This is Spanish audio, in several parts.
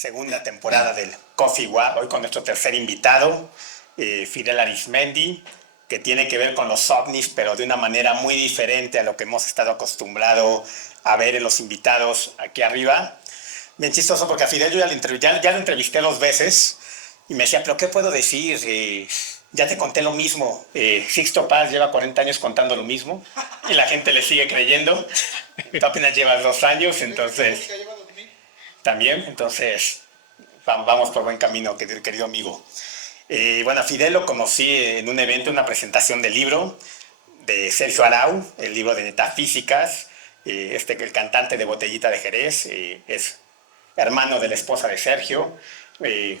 segunda temporada del Coffee Wap, hoy con nuestro tercer invitado, Fidel Arizmendi, que tiene que ver con los ovnis, pero de una manera muy diferente a lo que hemos estado acostumbrados a ver en los invitados aquí arriba. Bien chistoso porque a Fidel yo ya lo entrevisté 2 veces y me decía, pero ¿qué puedo decir? Ya te conté lo mismo. Sixto Paz lleva 40 años contando lo mismo y la gente le sigue creyendo. Tú apenas llevas 2 años, entonces... También, entonces vamos por buen camino, querido amigo. Bueno, a Fidel lo conocí en un evento, una presentación del libro de Sergio Arau, el libro de Metafísicas. El cantante de Botellita de Jerez es hermano de la esposa de Sergio.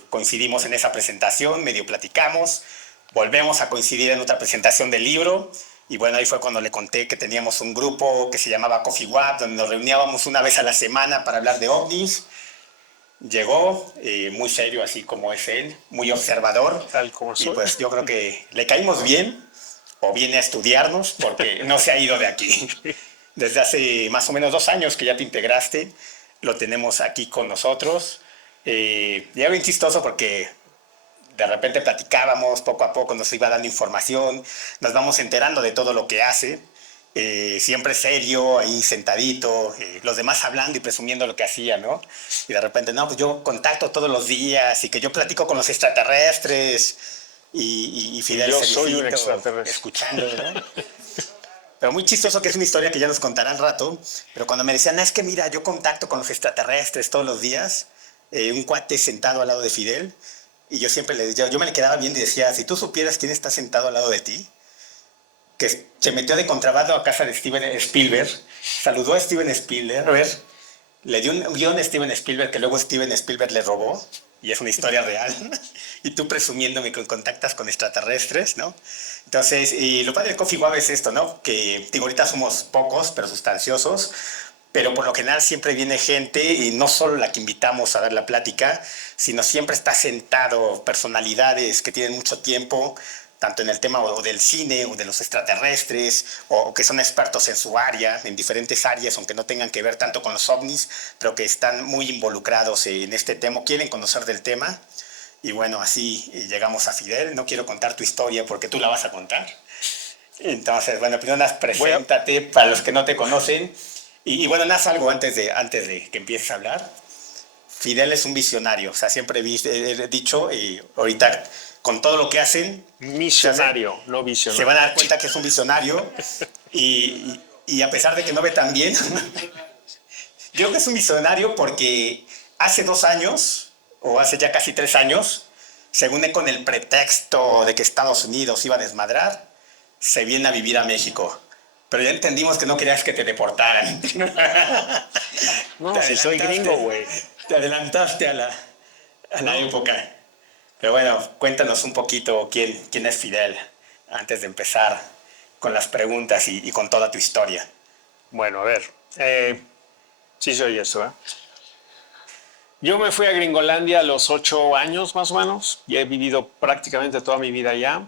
Coincidimos en esa presentación, medio platicamos, volvemos a coincidir en otra presentación del libro. Y bueno, ahí fue cuando le conté que teníamos un grupo que se llamaba Coffee Wap, donde nos reuníamos una vez a la semana para hablar de ovnis. Llegó muy serio, así como es él, muy observador. Tal como soy. Y pues yo creo que le caímos bien, o viene a estudiarnos, porque no se ha ido de aquí. Desde hace más o menos 2 años que ya te integraste, lo tenemos aquí con nosotros. Ya bien chistoso porque de repente platicábamos, poco a poco nos iba dando información, nos vamos enterando de todo lo que hace. Siempre serio, ahí sentadito, los demás hablando y presumiendo lo que hacía, ¿no? Y de repente, no, pues yo contacto todos los días y que yo platico con los extraterrestres y Fidel yo soy un seriecito, extraterrestre. escuchando, ¿no? Pero muy chistoso, que es una historia que ya nos contarán rato, pero cuando me decían, es que mira, yo contacto con los extraterrestres todos los días, un cuate sentado al lado de Fidel, y yo siempre le decía, yo me le quedaba viendo y decía, si tú supieras quién está sentado al lado de ti, que se metió de contrabando a casa de Steven Spielberg, saludó a Steven Spielberg, le dio un guión a Steven Spielberg que luego Steven Spielberg le robó, y es una historia real, y tú presumiéndome que contactas con extraterrestres, ¿no? Entonces, y lo padre del Coffee Wap es esto, ¿no? Que digo, ahorita somos pocos, pero sustanciosos, pero por lo general siempre viene gente, y no solo la que invitamos a dar la plática, sino siempre está sentado personalidades que tienen mucho tiempo, tanto en el tema o del cine o de los extraterrestres, o que son expertos en su área, en diferentes áreas, aunque no tengan que ver tanto con los ovnis, pero que están muy involucrados en este tema, quieren conocer del tema. Y bueno, así llegamos a Fidel. No quiero contar tu historia porque tú la vas a contar. Entonces, bueno, primero preséntate para los que no te conocen. Y bueno, nada, algo antes de que empieces a hablar. Fidel es un visionario, o sea, siempre he dicho, y ahorita con todo lo que hacen... Misionario, no visionario. Se van a dar cuenta que es un visionario y a pesar de que no ve tan bien, yo creo que es un visionario porque hace 2 años, o hace ya casi 3 años, según con el pretexto de que Estados Unidos iba a desmadrar, se viene a vivir a México. Pero ya entendimos que no querías que te deportaran. No, si soy gringo, güey. Te adelantaste a la época. Pero bueno, cuéntanos un poquito quién es Fidel, antes de empezar con las preguntas y con toda tu historia. Bueno, a ver. Sí soy eso, ¿eh? Yo me fui a Gringolandia a los 8 años, más o menos. Y he vivido prácticamente toda mi vida allá.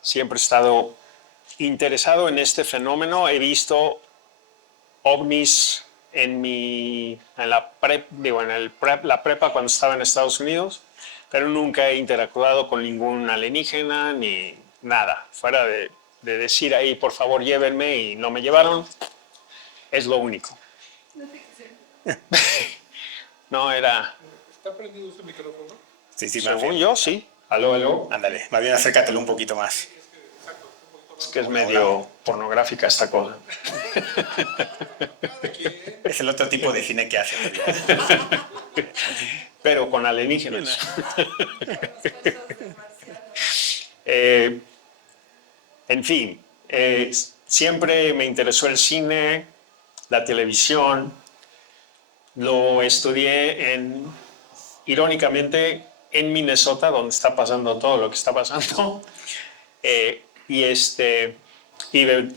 Siempre he estado interesado en este fenómeno. He visto ovnis la prepa cuando estaba en Estados Unidos, pero nunca he interactuado con ningún alienígena ni nada. Fuera de decir ahí, por favor, llévenme, y no me llevaron, es lo único. No era... ¿Está prendido ese micrófono? Sí, según yo, sí. Aló, aló. Ándale, más bien acércatelo un poquito más. Es que es medio pornográfica esta cosa. Es el otro tipo de cine que hace. Pero con alienígenas. En fin, siempre me interesó el cine, la televisión. Lo estudié irónicamente, en Minnesota, donde está pasando todo lo que está pasando. Y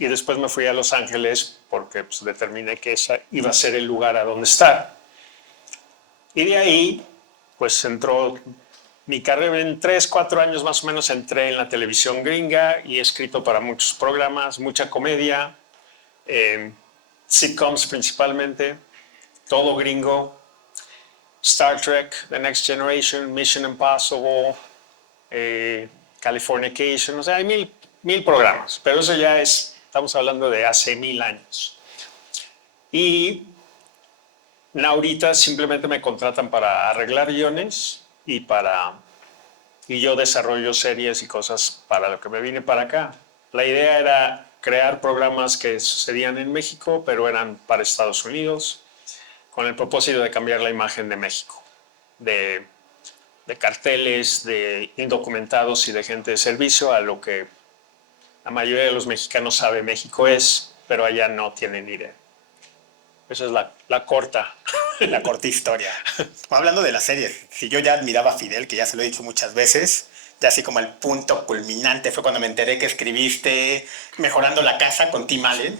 después me fui a Los Ángeles porque pues, determiné que ese iba a ser el lugar a donde estar. Y de ahí, pues entró mi carrera. En 3, 4 años más o menos entré en la televisión gringa y he escrito para muchos programas, mucha comedia, sitcoms principalmente, todo gringo. Star Trek, The Next Generation, Mission Impossible, Californication, o sea, hay mil programas, pero eso ya estamos hablando de hace 1000 años. Y ahorita simplemente me contratan para arreglar guiones y yo desarrollo series y cosas para lo que me vine para acá. La idea era crear programas que sucedían en México, pero eran para Estados Unidos, con el propósito de cambiar la imagen de México, de carteles, de indocumentados y de gente de servicio, a lo que la mayoría de los mexicanos sabe México es, pero allá no tienen ni idea. Esa es la corta. La corta historia. Hablando de la serie, si yo ya admiraba a Fidel, que ya se lo he dicho muchas veces, ya así como el punto culminante fue cuando me enteré que escribiste Mejorando la Casa con Tim Allen,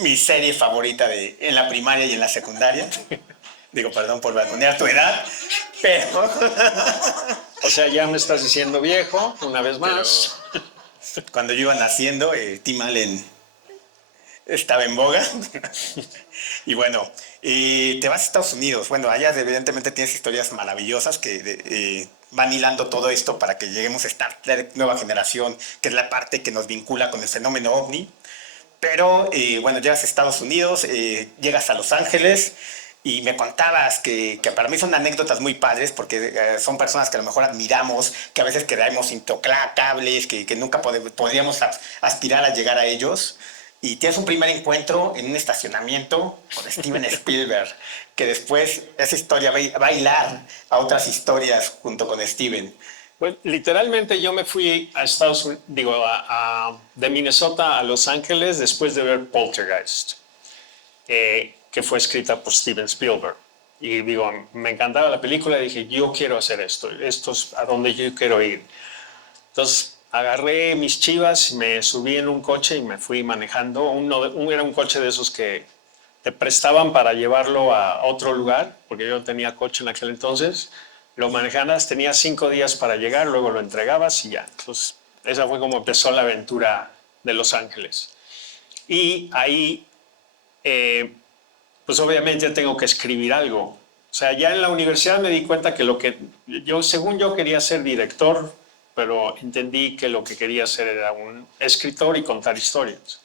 mi serie favorita en la primaria y en la secundaria. Digo, perdón por balconear tu edad, pero... O sea, ya me estás diciendo viejo, una vez más. Pero cuando yo iba naciendo, Tim Allen estaba en boga. Y bueno, te vas a Estados Unidos. Bueno, allá evidentemente tienes historias maravillosas que van hilando todo esto para que lleguemos a Star Trek Nueva Generación, que es la parte que nos vincula con el fenómeno OVNI. Pero bueno, llegas a Estados Unidos, llegas a Los Ángeles y me contabas que para mí son anécdotas muy padres porque son personas que a lo mejor admiramos, que a veces quedamos intocables, que nunca podríamos aspirar a llegar a ellos. Y tienes un primer encuentro en un estacionamiento con Steven Spielberg, que después esa historia va a hilar a otras historias junto con Steven. Pues literalmente yo me fui a Estados Unidos, de Minnesota a Los Ángeles después de ver Poltergeist, que fue escrita por Steven Spielberg. Y me encantaba la película y dije, yo quiero hacer esto es a donde yo quiero ir. Entonces agarré mis chivas, me subí en un coche y me fui manejando. Era un coche de esos que te prestaban para llevarlo a otro lugar, porque yo no tenía coche en aquel entonces. Lo manejabas, tenía 5 días para llegar, luego lo entregabas y ya. Entonces, esa fue como empezó la aventura de Los Ángeles. Y ahí, pues obviamente tengo que escribir algo. O sea, ya en la universidad me di cuenta que según yo quería ser director, pero entendí que lo que quería hacer era un escritor y contar historias.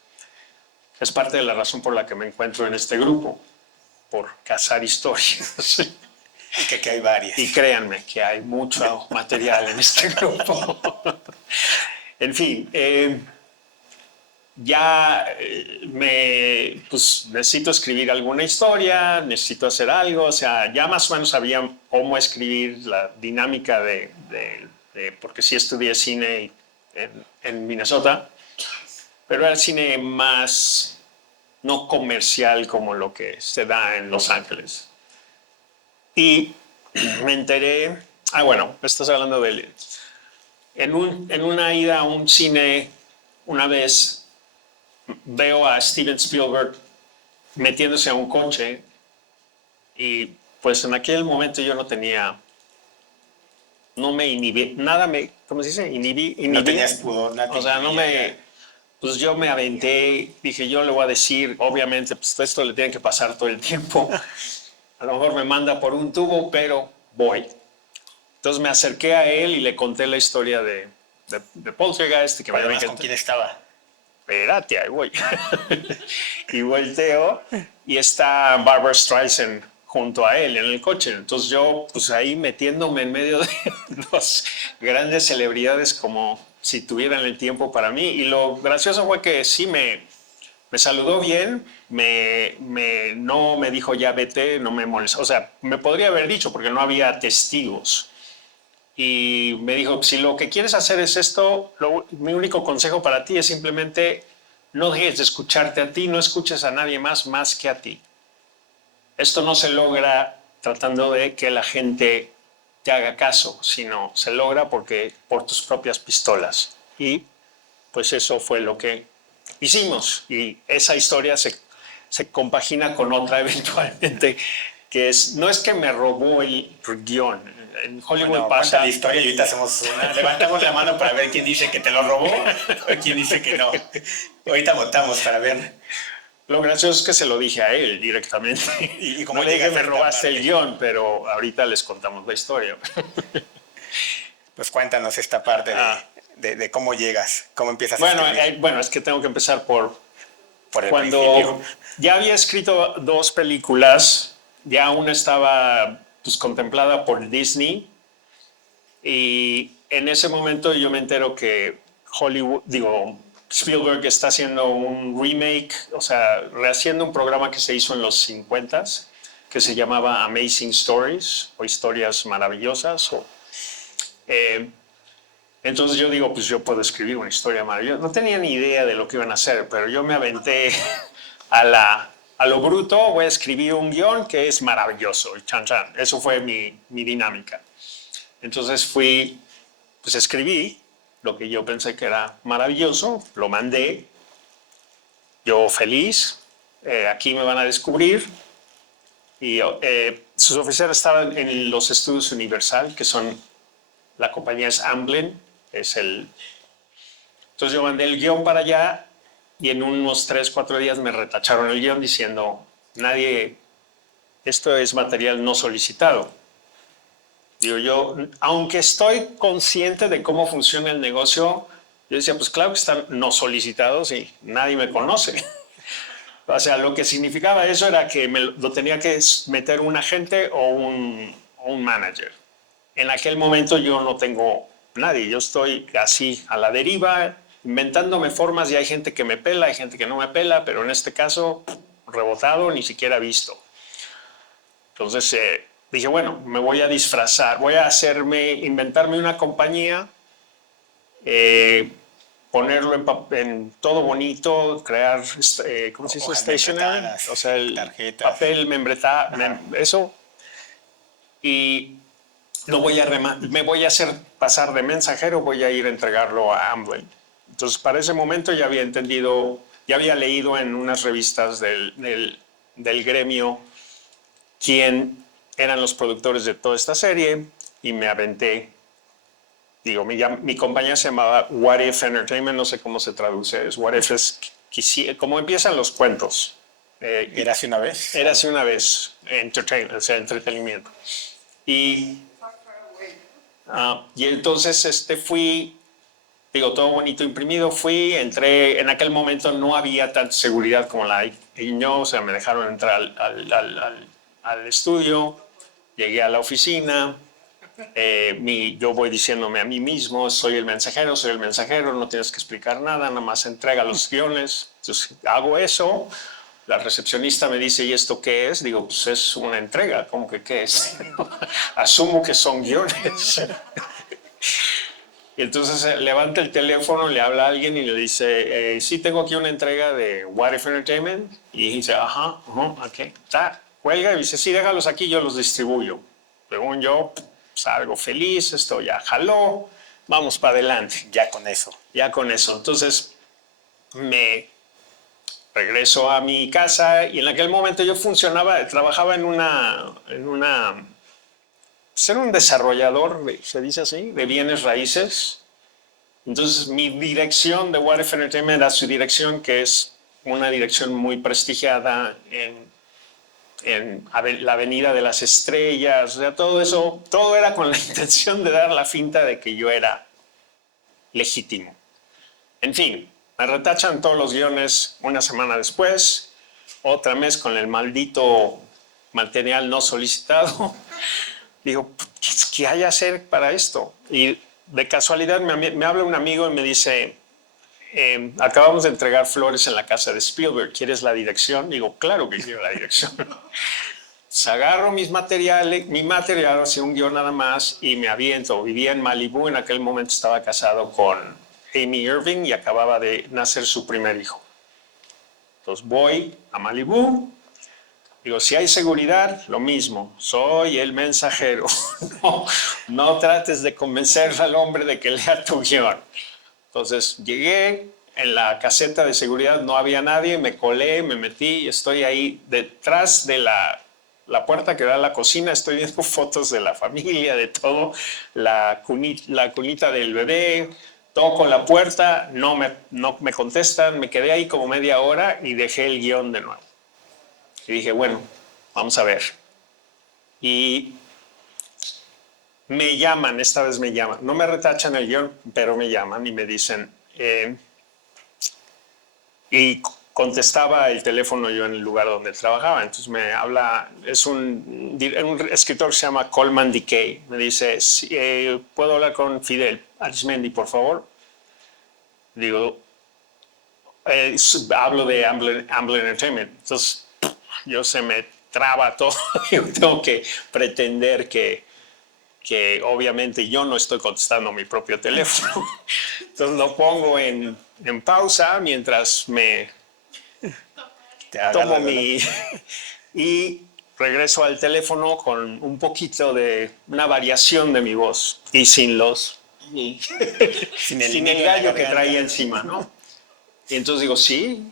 Es parte de la razón por la que me encuentro en este grupo, por cazar historias. Y que hay varias. Y créanme que hay mucho material en este grupo. En fin, pues necesito escribir alguna historia, necesito hacer algo, o sea, ya más o menos sabía cómo escribir la dinámica porque sí estudié cine en Minnesota, pero era el cine más no comercial como lo que se da en Los Ángeles. Y me enteré, bueno, estás hablando de en una ida a un cine una vez veo a Steven Spielberg metiéndose a un coche y pues en aquel momento yo no me inhibí, ¿cómo se dice? Inhibí. No tenías pudor, o sea, pues yo me aventé, dije, yo le voy a decir, obviamente, pues esto le tiene que pasar todo el tiempo. A lo mejor me manda por un tubo, pero voy. Entonces me acerqué a él y le conté la historia de Poltergeist. ¿Con quién estaba? Espérate, ahí voy. Y volteo y está Barbra Streisand junto a él en el coche. Entonces yo, pues ahí metiéndome en medio de dos grandes celebridades como si tuvieran el tiempo para mí. Y lo gracioso fue que sí me saludó bien, no me dijo ya vete, no me molestó. O sea, me podría haber dicho porque no había testigos. Y me dijo, si lo que quieres hacer es esto, mi único consejo para ti es simplemente no dejes de escucharte a ti, no escuches a nadie más que a ti. Esto no se logra tratando de que la gente te haga caso, sino se logra por tus propias pistolas. Y pues eso fue lo que hicimos. Y esa historia se compagina con otra eventualmente, que no es que me robó el guión. En Hollywood pasa la historia y ahorita hacemos levantamos la mano para ver quién dice que te lo robó o quién dice que no. Ahorita votamos para ver. Lo gracioso es que se lo dije a él directamente. ¿Y No le dije, me llegaste a esta robaste el parte? guión, pero ahorita les contamos la historia. Pues cuéntanos esta parte Ah. de cómo llegas, cómo empiezas a Bueno, escribir bueno, es que tengo que empezar por por el cuando principio. ya había escrito 2 películas, ya una estaba pues, contemplada por Disney y en ese momento yo me entero que Spielberg está haciendo un remake, o sea, rehaciendo un programa que se hizo en los 50s que se llamaba Amazing Stories o Historias Maravillosas. Eh, entonces yo digo, pues yo puedo escribir una historia maravillosa. No tenía ni idea de lo que iban a hacer, pero yo me aventé a lo bruto, voy a escribir un guión que es maravilloso. Y chan, chan. Eso fue mi dinámica. Entonces pues escribí lo que yo pensé que era maravilloso, lo mandé, yo feliz, aquí me van a descubrir. Y sus oficiales estaban en los estudios Universal, que son, la compañía es Amblin, entonces yo mandé el guión para allá y en unos 3, 4 días me retacharon el guión diciendo, esto es material no solicitado. Digo yo, aunque estoy consciente de cómo funciona el negocio, yo decía, pues claro que están no solicitados y nadie me conoce. O sea, lo que significaba eso era que lo tenía que meter un agente o un manager. En aquel momento yo no tengo nadie, yo estoy así a la deriva, inventándome formas y hay gente que me pela, hay gente que no me pela, pero en este caso, rebotado, ni siquiera visto. Entonces dije, bueno, me voy a disfrazar, voy a inventarme una compañía, ponerlo en todo bonito, crear, ¿cómo se dice? Hojas Stationery, membretadas, o sea, el tarjetas. papel eso, y me voy a hacer pasar de mensajero, voy a ir a entregarlo a Amway. Entonces, para ese momento ya había entendido, ya había leído en unas revistas del gremio quién eran los productores de toda esta serie y me aventé. Digo, mi compañía se llamaba What If Entertainment, no sé cómo se traduce. What If es como empiezan los cuentos. ¿Érase una vez? Érase una vez, entertainment, o sea, entretenimiento. Y entonces fui, digo, todo bonito imprimido, entré, en aquel momento no había tanta seguridad como la hay, no, o sea, me dejaron entrar al estudio, llegué a la oficina, yo voy diciéndome a mí mismo, soy el mensajero, no tienes que explicar nada, nada más entrega los guiones. Entonces hago eso, la recepcionista me dice, ¿y esto qué es? Digo, pues es una entrega, ¿cómo que qué es? Asumo que son guiones. Y entonces levanta el teléfono, le habla a alguien y le dice, sí, tengo aquí una entrega de What If Entertainment. Y dice, ajá, ok, está. Cuelga y dice, sí, déjalos aquí, yo los distribuyo. Según yo, salgo feliz, esto ya jaló, vamos para adelante. Ya con eso. Ya con eso. Entonces me regreso a mi casa y en aquel momento yo trabajaba en ser un desarrollador, se dice así, de bienes raíces. Entonces mi dirección de What If Entertainment era su dirección, que es una dirección muy prestigiada en la Avenida de las Estrellas, o sea, todo eso, todo era con la intención de dar la finta de que yo era legítimo. En fin, me retachan todos los guiones una semana después, otra vez con el maldito material no solicitado. Digo, ¿qué hay que hacer para esto? Y de casualidad me habla un amigo y me dice, acabamos de entregar flores en la casa de Spielberg, ¿quieres la dirección? Digo, claro que quiero la dirección. Pues agarro mi material, hacía un guión nada más y me aviento. Vivía en Malibú, en aquel momento estaba casado con Amy Irving y acababa de nacer su primer hijo. Entonces voy a Malibú, digo, si hay seguridad, lo mismo, soy el mensajero. No trates de convencer al hombre de que lea tu guión. Entonces llegué, en la caseta de seguridad no había nadie, me colé, me metí, estoy ahí detrás de la puerta que da a la cocina, estoy viendo fotos de la familia, de todo, la cunita del bebé, Toco la puerta, no me contestan, me quedé ahí como media hora y dejé el guión de nuevo. Y dije, bueno, vamos a ver. Y me llaman, esta vez me llaman. No me retachan el guión, pero me llaman y me dicen... y contestaba el teléfono yo en el lugar donde trabajaba. Entonces me habla, es un escritor que se llama Coleman Decay. Me dice, ¿puedo hablar con Fidel Arismendi, por favor? Digo, hablo de Amblin Entertainment. Entonces yo se me traba todo. Yo tengo que pretender que obviamente yo no estoy contestando mi propio teléfono. Entonces lo pongo en pausa mientras me tomo y regreso al teléfono con un poquito de una variación de mi voz y sin el gallo que traía encima, ¿no? Y entonces digo, sí,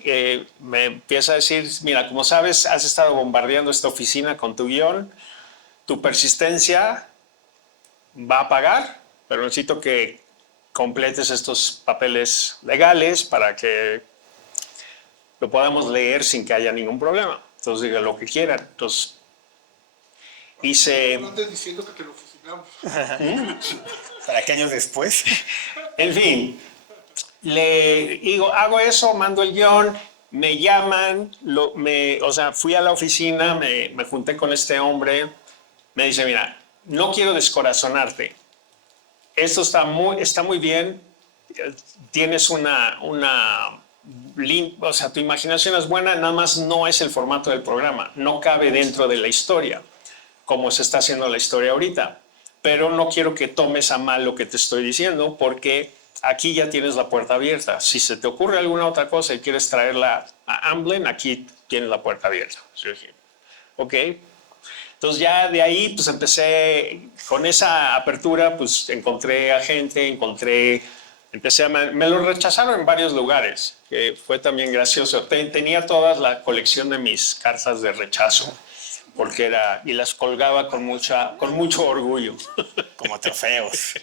me empieza a decir, mira, como sabes, has estado bombardeando esta oficina con tu guión, tu persistencia va a pagar, pero necesito que completes estos papeles legales para que lo podamos leer sin que haya ningún problema. Entonces diga lo que quieran. Entonces hice... No andes diciendo que te lo fusilamos. ¿Para qué años después? En fin, le digo, hago eso, mando el guión, me llaman, fui a la oficina, me junté con este hombre, me dice, mira, no quiero descorazonarte. Esto está muy bien, tienes tu imaginación es buena, nada más no es el formato del programa, no cabe dentro de la historia, como se está haciendo la historia ahorita. Pero no quiero que tomes a mal lo que te estoy diciendo, porque aquí ya tienes la puerta abierta. Si se te ocurre alguna otra cosa y quieres traerla a Amblin, aquí tienes la puerta abierta. Ok. Entonces ya de ahí pues empecé con esa apertura, pues encontré a gente, me lo rechazaron en varios lugares, que fue también gracioso. Tenía toda la colección de mis cartas de rechazo, y las colgaba con mucho orgullo. Como trofeos.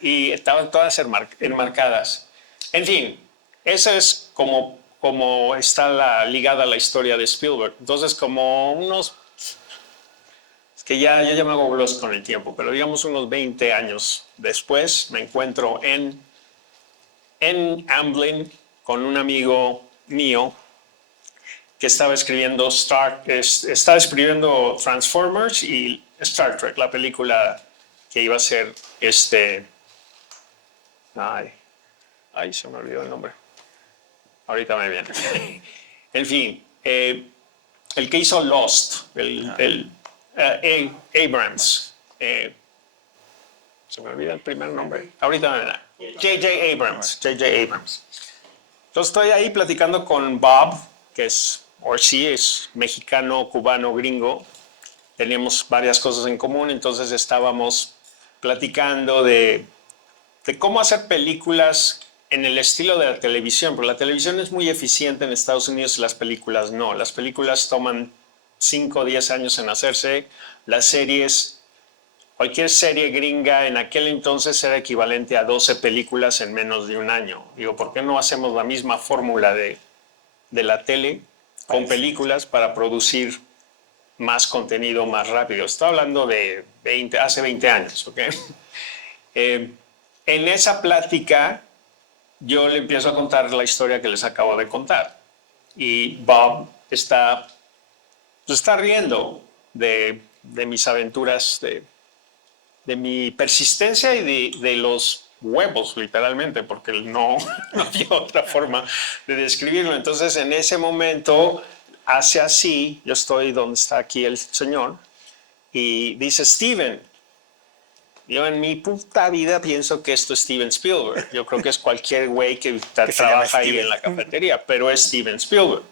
Y estaban todas enmarcadas. En fin, esa es como está ligada la historia de Spielberg. Entonces, que ya me hago gloss con el tiempo, pero digamos unos 20 años después me encuentro en Amblin con un amigo mío que estaba escribiendo Transformers y Star Trek, la película que iba a ser se me olvidó el nombre. Ahorita me viene. En fin, el que hizo Lost, Abrams. Se me olvida el primer nombre. Ahorita me da. J.J. Abrams. Entonces estoy ahí platicando con Bob, que es mexicano, cubano, gringo. Teníamos varias cosas en común, entonces estábamos platicando de cómo hacer películas en el estilo de la televisión, porque la televisión es muy eficiente en Estados Unidos y las películas no. Las películas toman 5 o 10 años en hacerse. Las series, cualquier serie gringa en aquel entonces era equivalente a 12 películas en menos de un año. Digo, ¿por qué no hacemos la misma fórmula de la tele con películas para producir más contenido más rápido? Estoy hablando de hace 20 años, ¿ok? En esa plática yo le empiezo a contar la historia que les acabo de contar. Y Bob está riendo de mis aventuras, de mi persistencia y de los huevos, literalmente, porque no había otra forma de describirlo. Entonces, en ese momento, hace así, yo estoy donde está aquí el señor, y dice, Steven, yo en mi puta vida pienso que esto es Steven Spielberg. Yo creo que es cualquier güey que trabaja ahí en la cafetería, pero es Steven Spielberg.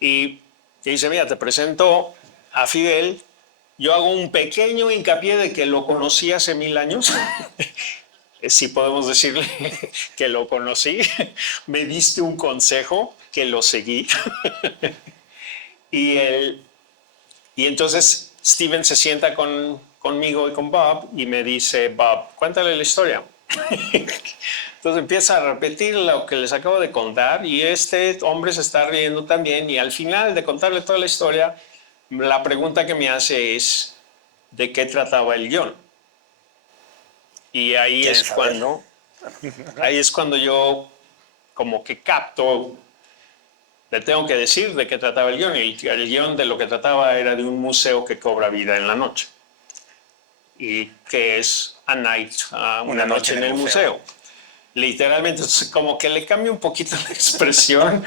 Y dice, mira, te presento a Fidel. Yo hago un pequeño hincapié de que lo conocí hace 1000 años. Si podemos decirle que lo conocí. Me diste un consejo que lo seguí. y entonces Steven se sienta conmigo y con Bob y me dice, Bob, cuéntale la historia. Entonces empieza a repetir lo que les acabo de contar y este hombre se está riendo también y al final de contarle toda la historia, la pregunta que me hace es ¿de qué trataba el guión? Y ahí es cuando yo como que capto, le tengo que decir de qué trataba el guión. Y el guión de lo que trataba era de un museo que cobra vida en la noche. Y que es una noche en el museo. Literalmente, como que le cambia un poquito la expresión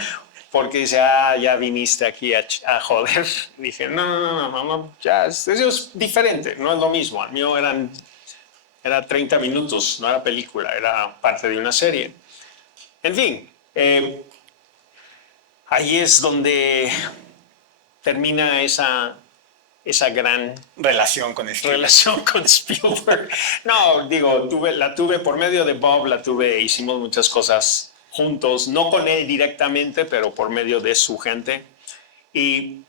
porque dice, ya viniste aquí a joder. Dije, no, ya, eso es diferente, no es lo mismo. Al mío era 30 minutos, no era película, era parte de una serie. En fin, ahí es donde termina esa gran Relación con relación con Spielberg. No, digo, la tuve por medio de Bob, hicimos muchas cosas juntos, no con él directamente, pero por medio de su gente. Y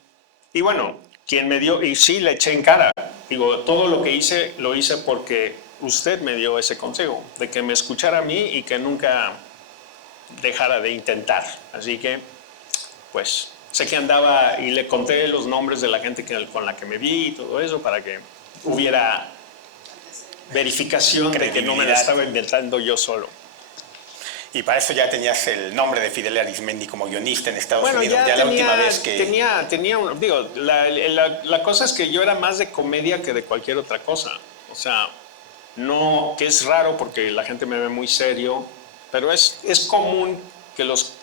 bueno, quien me dio, y sí le eché en cara, digo, todo lo que hice, lo hice porque usted me dio ese consejo, de que me escuchara a mí y que nunca dejara de intentar. Así que, pues, sé que andaba y le conté los nombres de la gente con la que me vi y todo eso para que hubiera verificación de que no me la estaba inventando yo solo. Y para eso ya tenías el nombre de Fidel Arizmendi como guionista en Estados Unidos. Ya la última vez que... Digo, la cosa es que yo era más de comedia que de cualquier otra cosa. O sea, no, que es raro porque la gente me ve muy serio, pero es común que los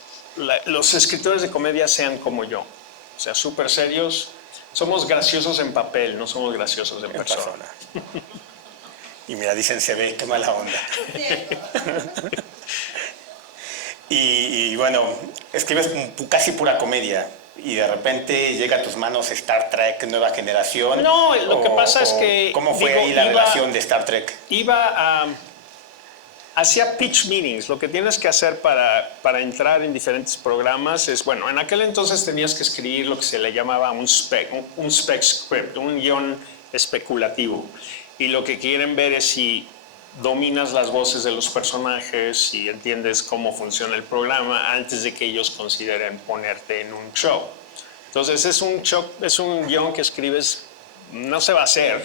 escritores de comedia sean como yo. O sea, súper serios. Somos graciosos en papel, no somos graciosos en persona. Y mira, dicen, se ve, qué mala onda. Y bueno, escribes casi pura comedia y de repente llega a tus manos Star Trek Nueva Generación. No, lo que pasa es que... ¿Cómo fue ahí la relación de Star Trek? Hacía pitch meetings. Lo que tienes que hacer para entrar en diferentes programas es, bueno, en aquel entonces tenías que escribir lo que se le llamaba un spec script, un guión especulativo. Y lo que quieren ver es si dominas las voces de los personajes y entiendes cómo funciona el programa antes de que ellos consideren ponerte en un show. Entonces es un guión que escribes, no se va a hacer,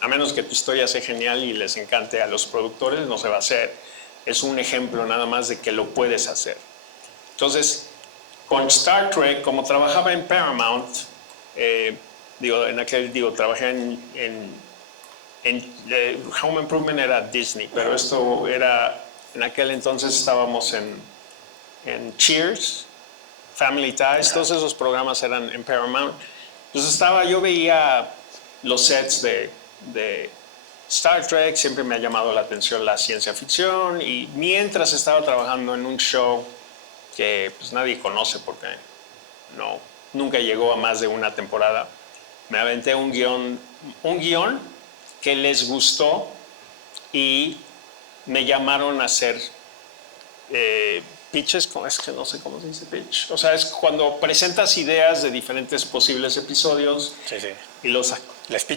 a menos que tu historia sea genial y les encante a los productores, no se va a hacer. Es un ejemplo nada más de que lo puedes hacer. Entonces, con Star Trek, como trabajaba en Paramount, trabajé en Home Improvement era Disney, pero esto era, en aquel entonces estábamos en Cheers, Family Ties, todos esos programas eran en Paramount. Entonces yo veía los sets de Star Trek, siempre me ha llamado la atención la ciencia ficción y mientras estaba trabajando en un show que pues nadie conoce porque nunca llegó a más de una temporada, me aventé un guión que les gustó y me llamaron a hacer pitches, es que no sé cómo se dice pitch, o sea, es cuando presentas ideas de diferentes posibles episodios y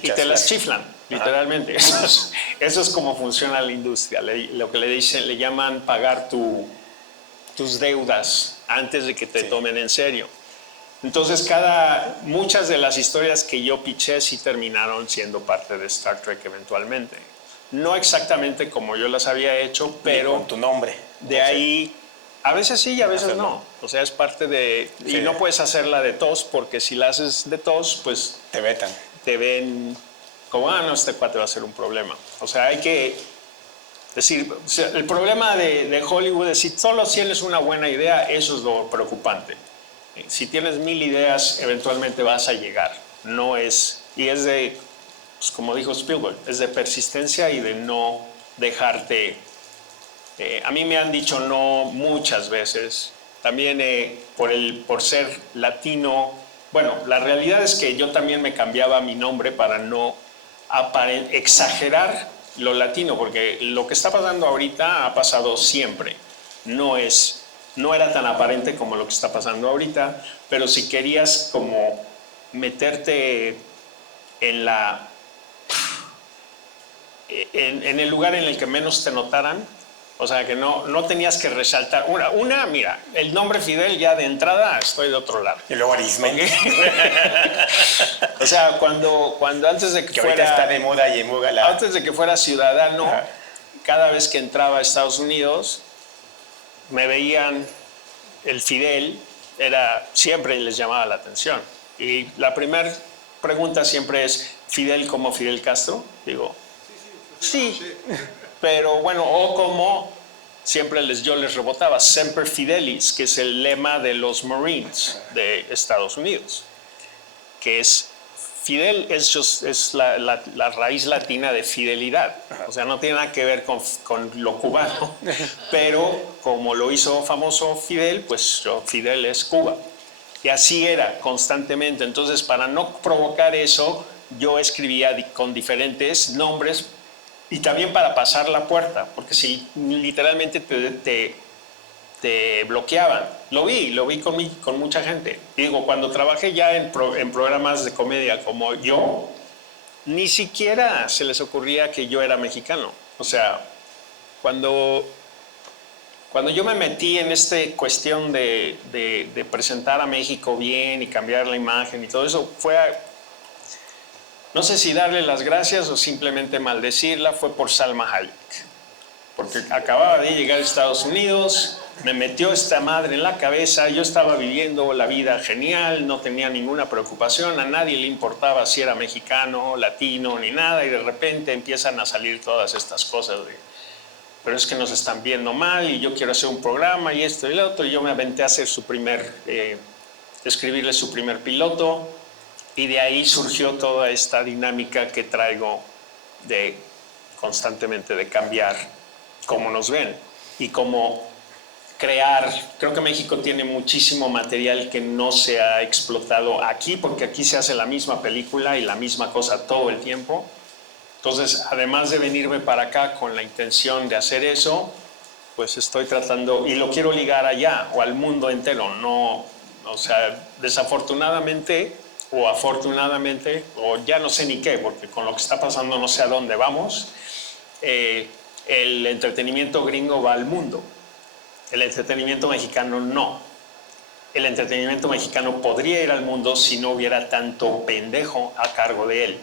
te las chiflan, literalmente. Eso es como funciona la industria, lo que le llaman pagar tus deudas antes de que te tomen en serio. Entonces, muchas de las historias que yo pitché sí terminaron siendo parte de Star Trek eventualmente. No exactamente como yo las había hecho, pero... con tu nombre. De ahí, a veces sí y a veces no. O sea, es parte de... Y no puedes hacerla de tos, porque si la haces de tos, pues... Te vetan. Te ven como, no, este cuate va a ser un problema. O sea, hay que decir... O sea, el problema de Hollywood es si solo tienes una buena idea, eso es lo preocupante. Si tienes 1000 ideas, eventualmente vas a llegar. Y es de, pues como dijo Spielberg, es de persistencia y de no dejarte. A mí me han dicho no muchas veces. También por ser latino. Bueno, la realidad es que yo también me cambiaba mi nombre para no exagerar lo latino, porque lo que está pasando ahorita ha pasado siempre. No era tan aparente como lo que está pasando ahorita, pero si querías como meterte en el lugar en el que menos te notaran, O sea, que no tenías que resaltar. Mira, el nombre Fidel ya de entrada estoy de otro lado. Y luego Arismendi. O sea, cuando antes de que ahorita fuera... está de moda y en boga Antes de que fuera ciudadano, cada vez que entraba a Estados Unidos, me veían el Fidel, siempre les llamaba la atención. Y la primera pregunta siempre es, ¿Fidel como Fidel Castro? Digo, sí. Pero bueno, o como siempre yo les rebotaba, Semper Fidelis, que es el lema de los Marines de Estados Unidos, que es Fidel es la raíz latina de fidelidad. O sea, no tiene nada que ver con lo cubano, pero como lo hizo famoso Fidel, pues Fidel es Cuba. Y así era constantemente. Entonces, para no provocar eso, yo escribía con diferentes nombres y también para pasar la puerta, porque si literalmente te bloqueaban. Lo vi con mucha gente. Y digo, cuando trabajé ya en programas de comedia como yo, ni siquiera se les ocurría que yo era mexicano. O sea, cuando yo me metí en esta cuestión de presentar a México bien y cambiar la imagen y todo eso, no sé si darle las gracias o simplemente maldecirla, fue por Salma Hayek. Porque acababa de llegar a Estados Unidos, me metió esta madre en la cabeza, yo estaba viviendo la vida genial, no tenía ninguna preocupación, a nadie le importaba si era mexicano, latino, ni nada, y de repente empiezan a salir todas estas cosas pero es que nos están viendo mal y yo quiero hacer un programa y esto y lo otro, y yo me aventé a hacer escribirle su primer piloto, y de ahí surgió toda esta dinámica que traigo constantemente de cambiar cómo nos ven y cómo crear. Creo que México tiene muchísimo material que no se ha explotado aquí, porque aquí se hace la misma película y la misma cosa todo el tiempo. Entonces, además de venirme para acá con la intención de hacer eso, pues estoy tratando, y lo quiero ligar allá o al mundo entero. No, o sea, desafortunadamente o afortunadamente, o ya no sé ni qué, porque con lo que está pasando no sé a dónde vamos, el entretenimiento gringo va al mundo. El entretenimiento mexicano no. El entretenimiento mexicano podría ir al mundo si no hubiera tanto pendejo a cargo de él.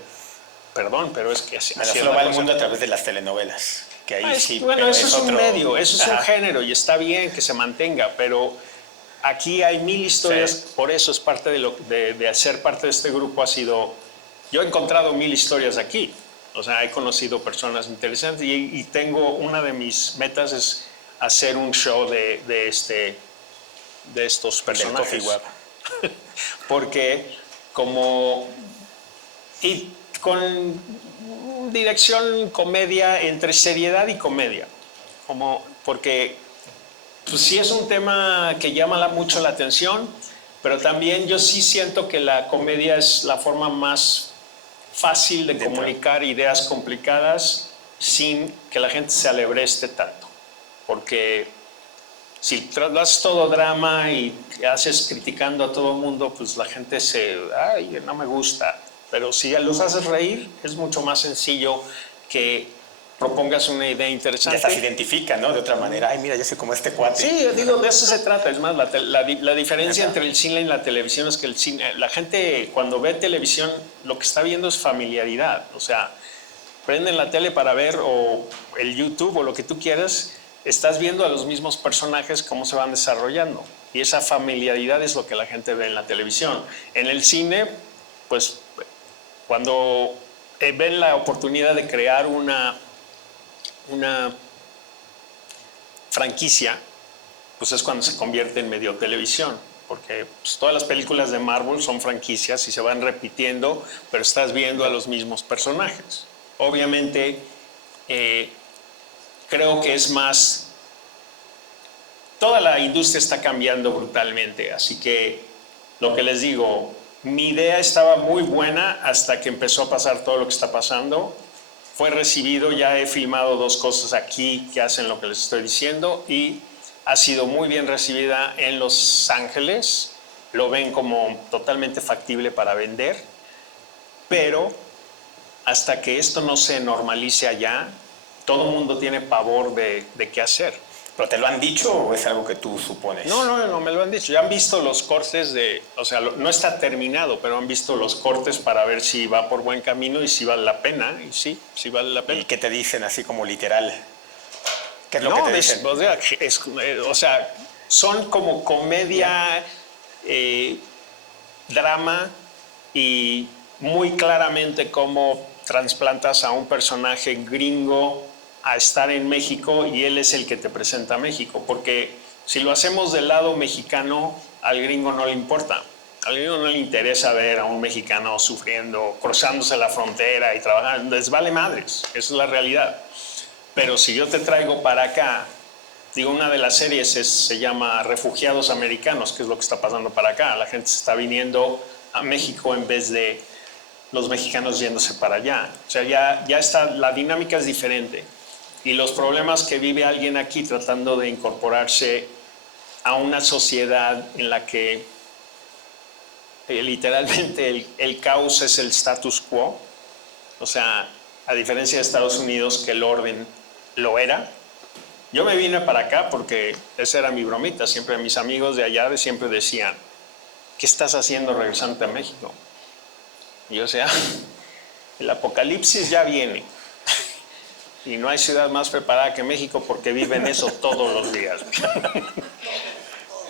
Perdón, pero es que así solo va al mundo a través de las telenovelas. Que ahí sí, bueno, eso es un medio, eso es un Ajá. género y está bien que se mantenga, pero aquí hay 1000 historias, sí. Por eso es parte de hacer parte de este grupo. Yo he encontrado 1000 historias aquí, o sea, he conocido personas interesantes y tengo, una de mis metas es hacer un show de estos personajes. Porque con dirección comedia, entre seriedad y comedia, porque pues sí es un tema que llama mucho la atención, pero también yo sí siento que la comedia es la forma más fácil de comunicar ideas complicadas sin que la gente se alebreste tanto. Porque si das todo drama y haces criticando a todo el mundo, pues la gente no me gusta. Pero si los haces reír, es mucho más sencillo que propongas una idea interesante. Ya se identifica, ¿no? De otra manera. Ay, mira, yo soy como este cuate. Sí, digo, de eso se trata. Es más, la diferencia entre el cine y la televisión es que la gente cuando ve televisión lo que está viendo es familiaridad. O sea, prenden la tele para ver o el YouTube o lo que tú quieras, estás viendo a los mismos personajes cómo se van desarrollando. Y esa familiaridad es lo que la gente ve en la televisión. En el cine, pues, cuando ven la oportunidad de crear una franquicia, pues es cuando se convierte en medio televisión, porque pues, todas las películas de Marvel son franquicias y se van repitiendo, pero estás viendo a los mismos personajes. Obviamente, creo que es más... Toda la industria está cambiando brutalmente, así que lo que les digo, mi idea estaba muy buena hasta que empezó a pasar todo lo que está pasando. Fue recibido, ya he filmado 2 cosas aquí que hacen lo que les estoy diciendo y ha sido muy bien recibida en Los Ángeles. Lo ven como totalmente factible para vender, pero hasta que esto no se normalice allá, todo el mundo tiene pavor de qué hacer. ¿Pero te lo han dicho o es algo que tú supones? No, me lo han dicho. Ya han visto los cortes o sea, no está terminado, pero han visto los cortes para ver si va por buen camino y si vale la pena. Y sí vale la pena. ¿Y qué te dicen así como literal? ¿Qué es lo que te dicen? O sea, son como comedia, drama y muy claramente cómo trasplantas a un personaje gringo a estar en México y él es el que te presenta a México, porque si lo hacemos del lado mexicano, al gringo no le importa. Al gringo no le interesa ver a un mexicano sufriendo, cruzándose la frontera y trabajando. Les vale madres, esa es la realidad. Pero si yo te traigo para acá, digo, una de las series se llama Refugiados Americanos, que es lo que está pasando para acá. La gente se está viniendo a México en vez de los mexicanos yéndose para allá. O sea, ya está, la dinámica es diferente. Y los problemas que vive alguien aquí tratando de incorporarse a una sociedad en la que literalmente el caos es el status quo. O sea, a diferencia de Estados Unidos, que el orden lo era. Yo me vine para acá porque esa era mi bromita. Siempre mis amigos de allá siempre decían, ¿qué estás haciendo regresando a México? Y yo decía, el apocalipsis ya viene. Y no hay ciudad más preparada que México porque viven eso todos los días.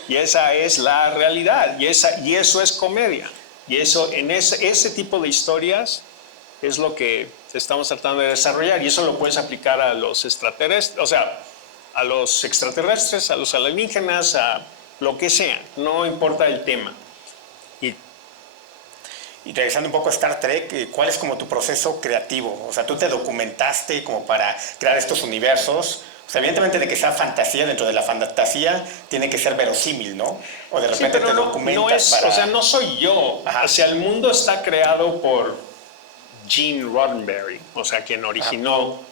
Y esa es la realidad. Y eso es comedia. Y eso, en ese tipo de historias es lo que estamos tratando de desarrollar. Y eso lo puedes aplicar a los extraterrestres, o sea, a los extraterrestres, a los alienígenas, a lo que sea. No importa el tema. Y regresando un poco a Star Trek, ¿cuál es como tu proceso creativo? O sea, tú te documentaste como para crear estos universos. O sea, evidentemente de que sea fantasía, dentro de la fantasía tiene que ser verosímil, ¿no? O de repente sí, pero te documentas no es, para... O sea, no soy yo. Ajá. O sea, el mundo está creado por Gene Roddenberry, o sea, quien originó. Ajá.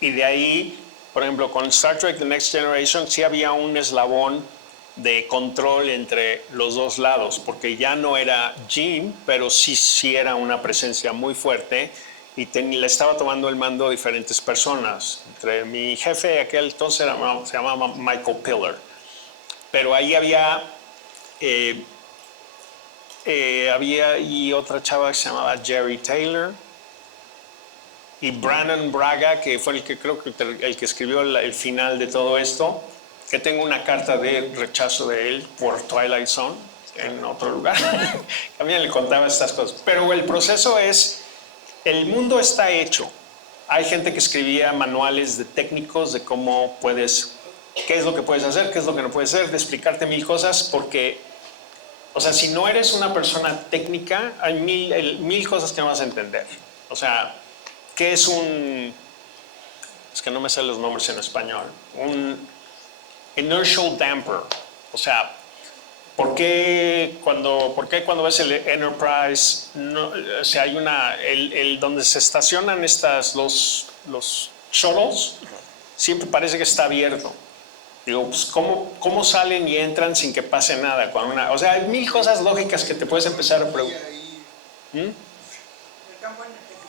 Y de ahí, por ejemplo, con Star Trek The Next Generation sí había un eslabón de control entre los dos lados, porque ya no era Gene, pero sí era una presencia muy fuerte y le estaba tomando el mando a diferentes personas. Entre mi jefe aquel entonces se llamaba Michael Piller, pero ahí había y otra chava que se llamaba Jerry Taylor y Brandon Braga, que fue el que creo que el que escribió el final de todo esto, que tengo una carta de rechazo de él por Twilight Zone en otro lugar. También le contaba estas cosas. Pero el proceso es, el mundo está hecho. Hay gente que escribía manuales de técnicos de cómo puedes, qué es lo que puedes hacer, qué es lo que no puedes hacer, de explicarte mil cosas, porque, o sea, si no eres una persona técnica, hay mil cosas que no vas a entender. O sea, ¿qué es es que no me sé los nombres en español, un inertial damper? O sea, ¿por qué cuando ves el Enterprise, o sea, hay donde se estacionan los shuttles, siempre parece que está abierto? Digo, pues, ¿cómo salen y entran sin que pase nada? O sea, hay mil cosas lógicas que te puedes empezar a preguntar.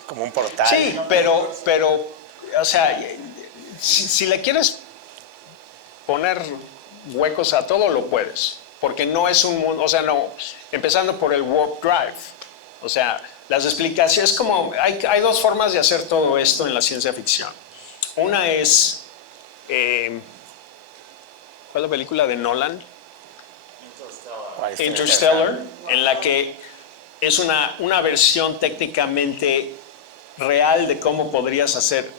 Como un portal. Sí, pero o sea, si le quieres poner huecos a todo, lo puedes. Porque no es un mundo, o sea, no, empezando por el warp drive. O sea, las explicaciones, hay dos formas de hacer todo esto en la ciencia ficción. Una es, ¿cuál es la película de Nolan? Interstellar, en la que es una versión técnicamente real de cómo podrías hacer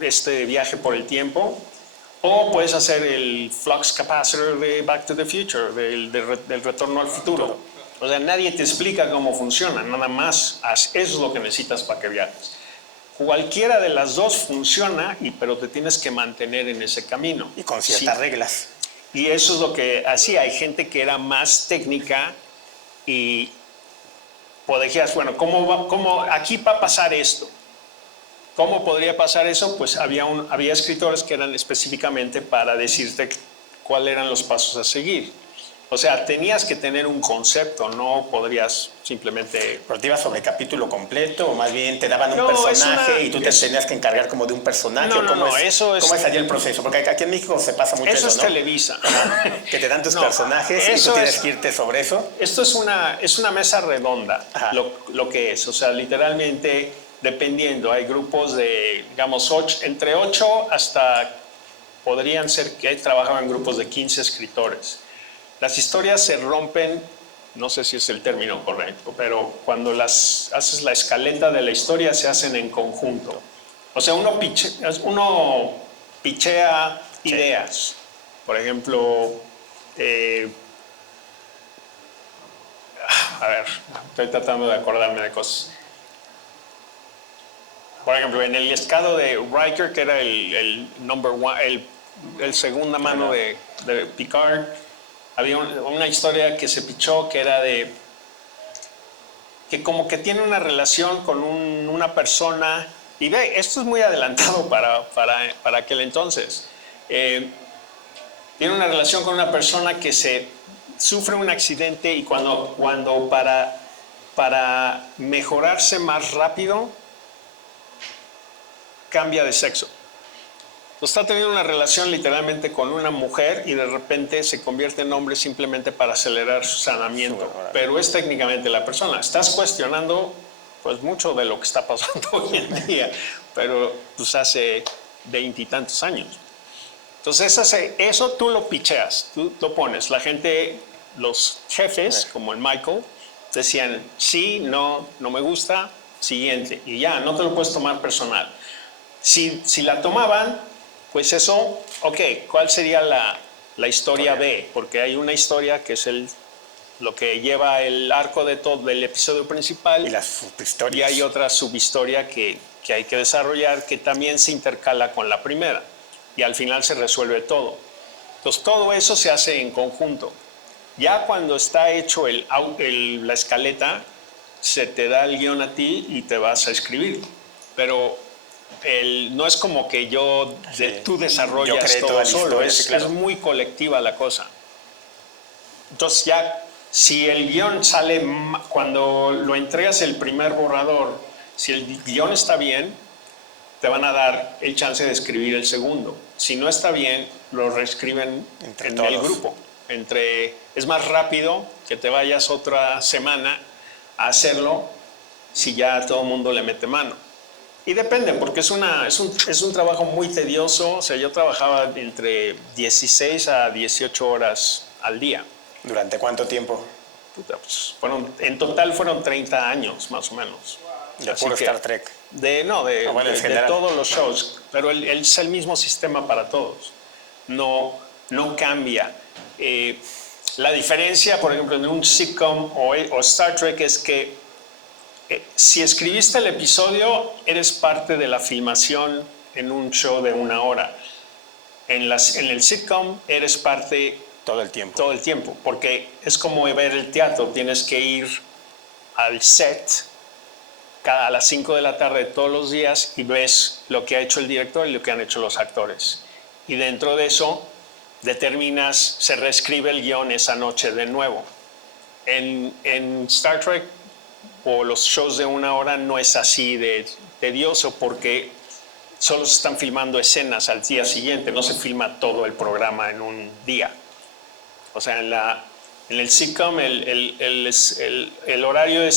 este viaje por el tiempo. O puedes hacer el flux capacitor de Back to the Future, del retorno al futuro. O sea, nadie te explica cómo funciona, nada más eso es lo que necesitas para que viajes. Cualquiera de las dos funciona, pero te tienes que mantener en ese camino. Y con ciertas reglas. Y eso es lo que hacía. Hay gente que era más técnica y decías, bueno, ¿cómo aquí va a pasar esto? ¿Cómo podría pasar eso? Pues había escritores que eran específicamente para decirte cuáles eran los pasos a seguir. O sea, tenías que tener un concepto, no podrías simplemente... ¿Pero te ibas sobre capítulo completo o más bien te daban un No, personaje y tú te tenías que encargar como de un personaje? No, ¿O no, cómo no, eso es... ¿Cómo es allí el proceso? Porque aquí en México se pasa mucho Eso es ¿no? Televisa. Que te dan tus No, personajes y eso tú tienes es- que irte sobre eso. Esto es una mesa redonda, Ajá. lo que es. O sea, literalmente, dependiendo, hay grupos de, digamos, entre 8 hasta, podrían ser que trabajaban en grupos de 15 escritores. Las historias se rompen, no sé si es el término correcto, pero cuando haces la escaleta de la historia se hacen en conjunto. O sea, uno pichea ideas. Por ejemplo, a ver, estoy tratando de acordarme de cosas. Por ejemplo, en el escado de Riker, que era el number one, el segunda mano de Picard, había una historia que se pichó que era de que como que tiene una relación con una persona, y ve, esto es muy adelantado para aquel entonces. Tiene una relación con una persona que sufre un accidente y cuando para mejorarse más rápido, cambia de sexo. Está teniendo una relación literalmente con una mujer y de repente se convierte en hombre simplemente para acelerar su sanamiento. Pero es técnicamente la persona. Estás cuestionando pues mucho de lo que está pasando hoy en día, pero pues hace 20 y tantos años. Entonces eso tú lo picheas, tú lo pones. La gente, los jefes, como el Michael, decían sí, no, no me gusta, siguiente. Y ya, no te lo puedes tomar personal. Si la tomaban, pues eso, ok, ¿cuál sería la historia B? Porque hay una historia que es lo que lleva el arco de todo el episodio principal. Y las subhistorias. Y hay otra subhistoria que hay que desarrollar que también se intercala con la primera. Y al final se resuelve todo. Entonces todo eso se hace en conjunto. Ya cuando está hecho la escaleta, se te da el guión a ti y te vas a escribir. Pero no es como que tú desarrollas todo solo, es muy colectiva la cosa. Entonces ya, si el guión sale, cuando lo entregas el primer borrador, si el guión está bien, te van a dar el chance de escribir el segundo. Si no está bien, lo reescriben en el grupo. Es más rápido que te vayas otra semana a hacerlo si ya todo el mundo le mete mano. Y depende, porque es un trabajo muy tedioso. O sea, yo trabajaba entre 16 a 18 horas al día. ¿Durante cuánto tiempo? Puta, pues, en total fueron 30 años, más o menos. De puro Star Trek. De todos los shows. Pero es el mismo sistema para todos. No cambia. La diferencia, por ejemplo, en un sitcom o Star Trek es que si escribiste el episodio, eres parte de la filmación en un show de 1 hora. En el sitcom eres parte todo el tiempo. Todo el tiempo, porque es como ver el teatro. Tienes que ir al set a las 5 de la tarde todos los días y ves lo que ha hecho el director y lo que han hecho los actores. Y dentro de eso se reescribe el guión esa noche de nuevo. En Star Trek o los shows de 1 hora no es así de tedioso porque solo se están filmando escenas al día siguiente, no se filma todo el programa en un día. O sea, en el sitcom el horario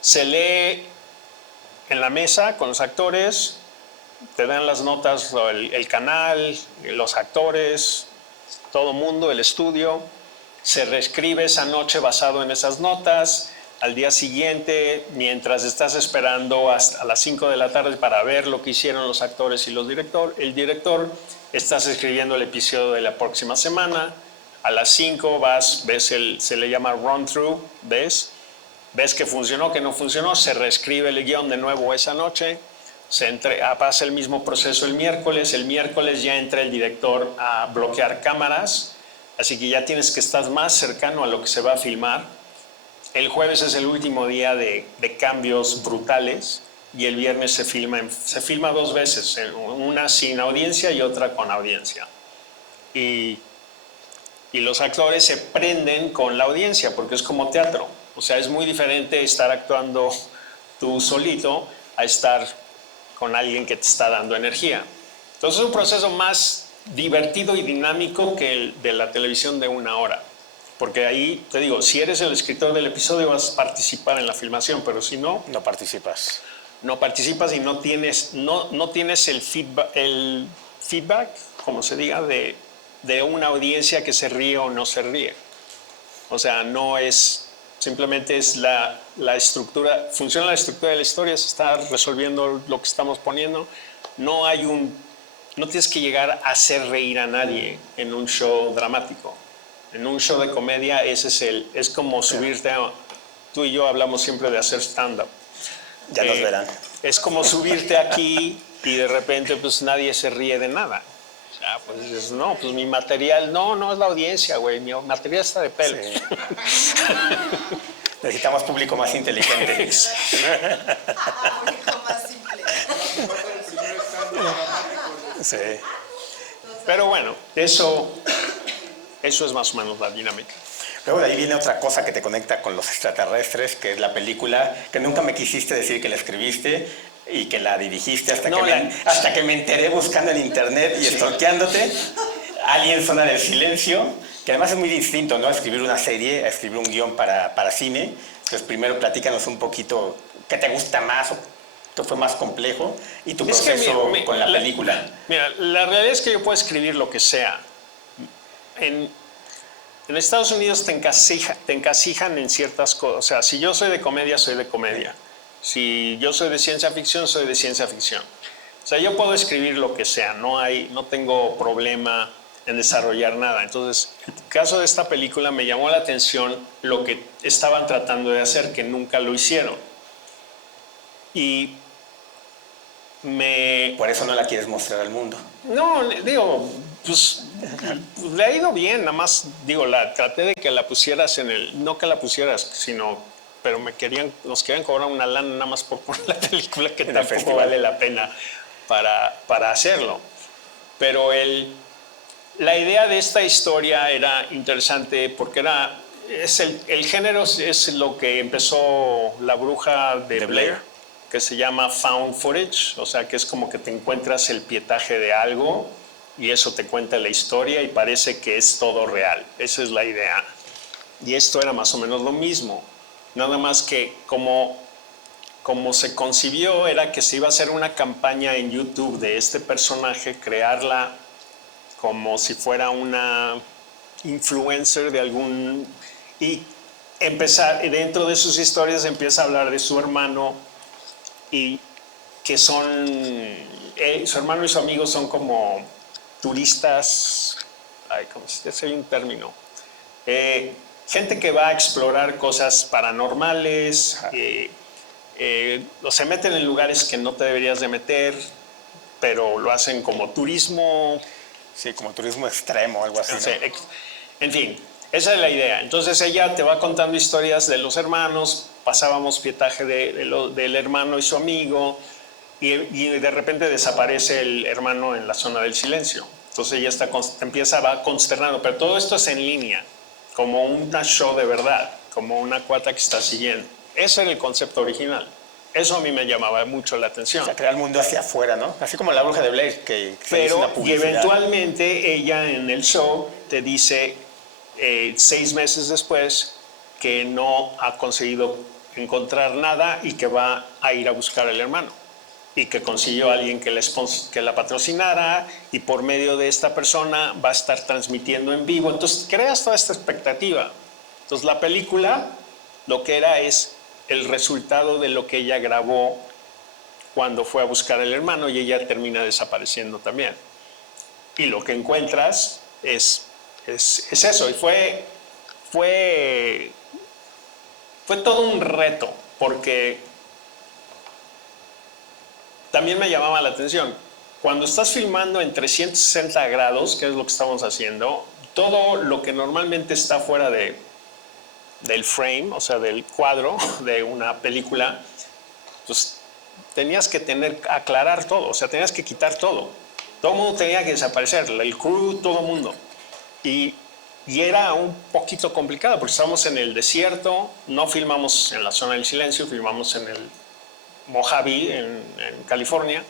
se lee en la mesa con los actores, te dan las notas, el canal, los actores, todo mundo, el estudio, se reescribe esa noche basado en esas notas. Al día siguiente, mientras estás esperando hasta las 5 de la tarde para ver lo que hicieron los actores y el director, estás escribiendo el episodio de la próxima semana. A las 5 se le llama run-through, ves que funcionó, que no funcionó, se reescribe el guión de nuevo esa noche, pasa el mismo proceso el miércoles ya entra el director a bloquear cámaras, así que ya tienes que estar más cercano a lo que se va a filmar. El jueves es el último día de cambios brutales y el viernes se filma 2 veces, una sin audiencia y otra con audiencia. Y Y los actores se prenden con la audiencia porque es como teatro. O sea, es muy diferente estar actuando tú solito a estar con alguien que te está dando energía. Entonces es un proceso más divertido y dinámico que el de la televisión de 1 hora. Porque ahí, te digo, si eres el escritor del episodio vas a participar en la filmación, pero si no, No participas. no participas y no tienes el feedback, como se diga, de una audiencia que se ríe o no se ríe. O sea, no es, simplemente es la estructura, funciona la estructura de la historia, se está resolviendo lo que estamos poniendo. No tienes que llegar a hacer reír a nadie en un show dramático. En un show de comedia es como subirte a, tú y yo hablamos siempre de hacer stand-up. Ya nos verán. Es como subirte aquí y de repente pues nadie se ríe de nada. O sea, pues dices, no, pues mi material, no es la audiencia, güey, mi material está de pelo. Sí. Necesitamos público más inteligente. Público más simple. Sí. Pero bueno, eso es más o menos la dinámica. Luego de ahí viene otra cosa que te conecta con los extraterrestres, que es la película que nunca me quisiste decir que la escribiste y que la dirigiste hasta que me enteré buscando en internet y stalkeándote. Alien Zona del Silencio, que además es muy distinto, ¿no? Escribir una serie, a escribir un guión para cine. Entonces primero platícanos un poquito qué te gusta más o qué fue más complejo y tu proceso con la película. Mira, la realidad es que yo puedo escribir lo que sea. En Estados Unidos te encasijan en ciertas cosas. O sea, si yo soy de comedia, soy de comedia. Si yo soy de ciencia ficción, soy de ciencia ficción. O sea, yo puedo escribir lo que sea. No tengo problema en desarrollar nada. Entonces, en el caso de esta película me llamó la atención lo que estaban tratando de hacer, que nunca lo hicieron. Y Por eso no la quieres mostrar al mundo. No, digo, pues le ha ido bien, nada más, digo, traté de que la pusieras no que la pusieras, sino, pero nos querían cobrar una lana nada más por poner la película, que tampoco vale la pena para hacerlo. Pero la idea de esta historia era interesante porque el género es lo que empezó La Bruja de Blair, que se llama found footage, o sea que es como que te encuentras el pietaje de algo y eso te cuenta la historia y parece que es todo real. Esa es la idea. Y esto era más o menos lo mismo, nada más que como se concibió era que se iba a hacer una campaña en YouTube de este personaje, crearla como si fuera una influencer de y empezar, dentro de sus historias empieza a hablar de su hermano y que su hermano y su amigo son como turistas, ¿cómo se dice? Hay un término. Gente que va a explorar cosas paranormales, o se meten en lugares que no te deberías de meter, pero lo hacen como turismo. Sí, como turismo extremo, algo así, ¿no? En fin, esa es la idea. Entonces ella te va contando historias de los hermanos, pasábamos pietaje del hermano y su amigo, y de repente desaparece el hermano en la zona del silencio. Entonces ella va consternando, pero todo esto es en línea, como una show de verdad, como una cuata que está siguiendo. Ese era el concepto original. Eso a mí me llamaba mucho la atención. O sea, crear el mundo hacia afuera, ¿no? Así como La Bruja de Blair, que se hizo una Pero, y publicidad. eventualmente ella en el show te dice 6 meses después que no ha conseguido encontrar nada y que va a ir a buscar al hermano y que consiguió a alguien que la patrocinara y por medio de esta persona va a estar transmitiendo en vivo. Entonces creas toda esta expectativa. Entonces la película lo que era es el resultado de lo que ella grabó cuando fue a buscar al hermano y ella termina desapareciendo también. Y lo que encuentras es eso. Y fue todo un reto, porque también me llamaba la atención. Cuando estás filmando en 360 grados, que es lo que estamos haciendo, todo lo que normalmente está fuera del frame, o sea, del cuadro de una película, pues tenías que aclarar todo, o sea, tenías que quitar todo. Todo el mundo tenía que desaparecer, el crew, todo el mundo. Y Y era un poquito complicado porque estábamos en el desierto, no filmamos en la zona del silencio, filmamos en el Mojave, en California.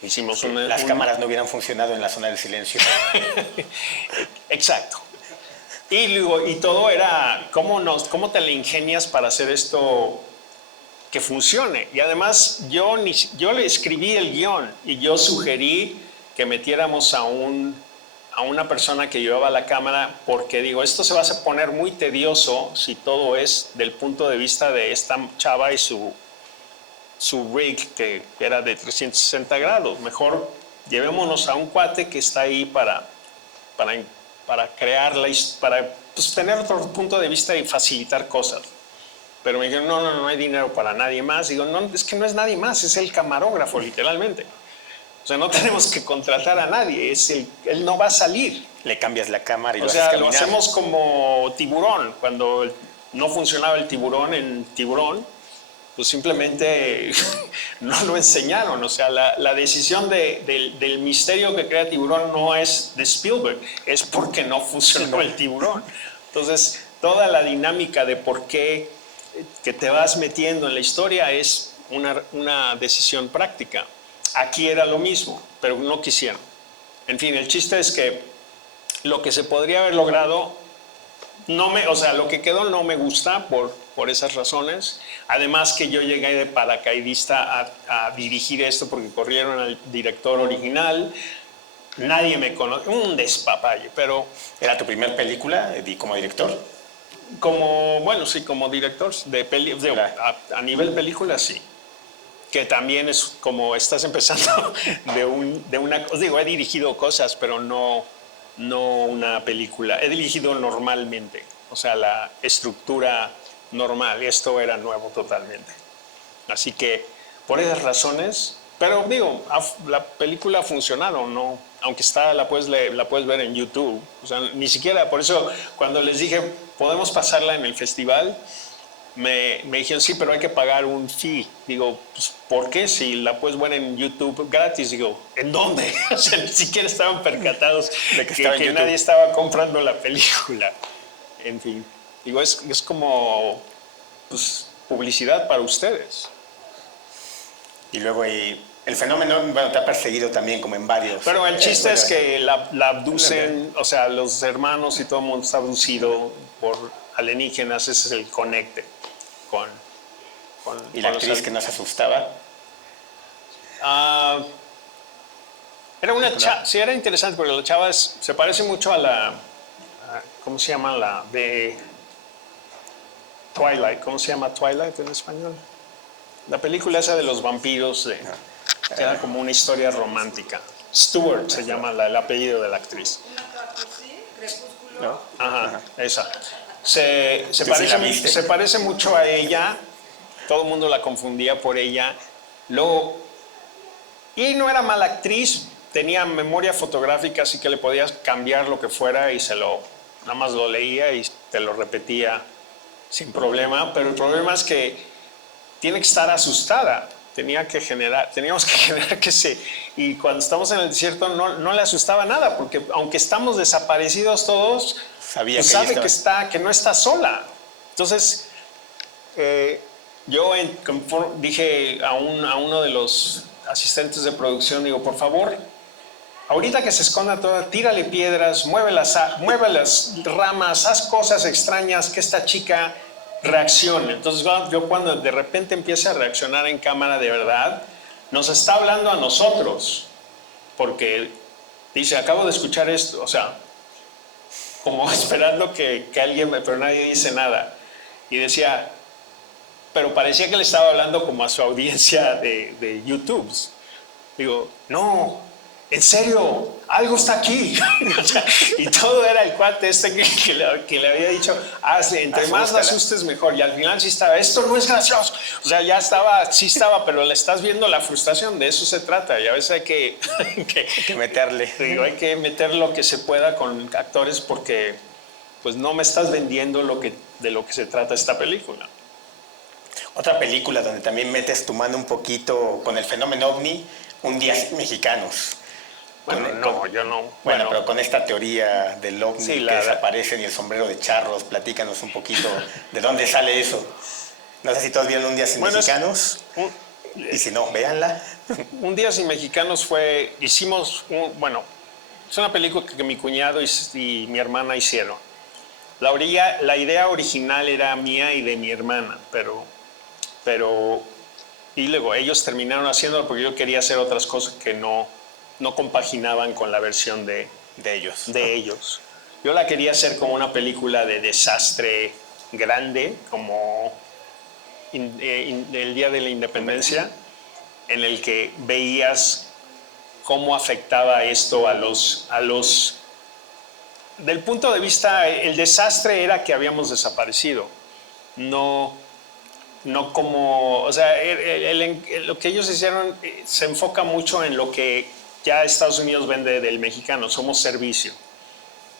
Hicimos Las cámaras no hubieran funcionado en la zona del silencio. Exacto. Y luego, y todo era, ¿cómo te le ingenias para hacer esto que funcione? Y además, yo le escribí el guión y yo sugerí que metiéramos a una persona que llevaba la cámara porque digo, esto se va a poner muy tedioso si todo es del punto de vista de esta chava y su rig que era de 360 grados. Mejor llevémonos a un cuate que está ahí para crear para pues, tener otro punto de vista y facilitar cosas. Pero me dijeron, no hay dinero para nadie más. Digo, no, es que no es nadie más, es el camarógrafo, literalmente. O sea, no tenemos que contratar a nadie, él no va a salir. Le cambias la cámara y lo O haces sea, caminar. lo hacemos como Tiburón. Cuando no funcionaba el tiburón en Tiburón, pues simplemente no lo enseñaron. O sea, la decisión del misterio que crea Tiburón no es de Spielberg, es porque no funcionó el tiburón. Entonces, toda la dinámica de por qué que te vas metiendo en la historia es una decisión práctica. Aquí era lo mismo, pero no quisieron. En fin, el chiste es que lo que se podría haber logrado, o sea, lo que quedó no me gusta por esas razones. Además que yo llegué de paracaidista a dirigir esto porque corrieron al director original. Nadie me conoce, un despapalle, pero... ¿Era tu primera película como director? Sí, como director a nivel película, sí. Que también es como estás empezando de una... Os digo, he dirigido cosas, pero no una película. He dirigido normalmente, o sea, la estructura normal. Esto era nuevo totalmente. Así que, por esas razones... Pero digo, la película ha funcionado, ¿no? Aunque la puedes ver en YouTube. O sea, ni siquiera, por eso cuando les dije, ¿podemos pasarla en el festival? Me dijeron, sí, pero hay que pagar un fee. Digo, pues, ¿por qué? Si la puedes ver en YouTube gratis. Digo, ¿en dónde? O sea, ni siquiera estaban percatados de que nadie estaba comprando la película. En fin, digo, es como pues, publicidad para ustedes. Y luego el fenómeno, bueno, te ha perseguido también como en varios. Pero el chiste es que la abducen, o sea, los hermanos y todo el mundo está abducido por alienígenas, ese es el conecte con ¿Y la actriz que nos asustaba? Era una chava, sí, era interesante porque la chava se parece mucho a ¿cómo se llama? La de Twilight, ¿cómo se llama Twilight en español? La película esa de los vampiros, que era como una historia romántica. Stewart se llama el apellido de la actriz. Crepúsculo. ¿No? Ajá, esa. Se parece mucho a ella, todo el mundo la confundía por ella. Luego, y no era mala actriz, tenía memoria fotográfica, así que le podías cambiar lo que fuera y nada más lo leía y te lo repetía sin problema. Pero el problema es que tiene que estar asustada. Teníamos que generar y cuando estamos en el desierto no le asustaba nada, porque aunque estamos desaparecidos todos, sabe que no está sola. Entonces, yo dije a uno de los asistentes de producción, digo, por favor, ahorita que se esconda toda, tírale piedras, mueve las ramas, haz cosas extrañas que esta chica reaccione. Entonces yo cuando de repente empieza a reaccionar en cámara de verdad, nos está hablando a nosotros, porque dice, acabo de escuchar esto, o sea, como esperando que alguien, pero nadie dice nada. Y decía, pero parecía que le estaba hablando como a su audiencia de YouTube. Digo, no, en serio, algo está aquí. Y todo era el cuate que le había dicho, entre más la asustes mejor. Y al final sí estaba, esto no es gracioso. O sea, sí estaba, pero le estás viendo la frustración, de eso se trata. Y a veces hay que meterle. Digo, hay que meter lo que se pueda con actores porque pues no me estás vendiendo de lo que se trata esta película. Otra película donde también metes tu mano un poquito con el fenómeno ovni, Un día sin mexicanos. Bueno, no, yo no. Bueno, pero con esta teoría del ovni Sí, que desaparecen y el sombrero de charros, platícanos un poquito de dónde sale eso. No sé si todos vieron Un Día Sin Bueno, Mexicanos, y si no, véanla. Un Día Sin Mexicanos bueno, es una película que mi cuñado y mi hermana hicieron. La idea original era mía y de mi hermana, pero y luego ellos terminaron haciéndolo porque yo quería hacer otras cosas que no compaginaban con la versión de ellos. Yo la quería hacer como una película de desastre grande, como el Día de la Independencia, en el que veías cómo afectaba esto a los del punto de vista, el desastre era que habíamos desaparecido, no como, o sea, lo que ellos hicieron se enfoca mucho en lo que ya Estados Unidos vende del mexicano, somos servicio,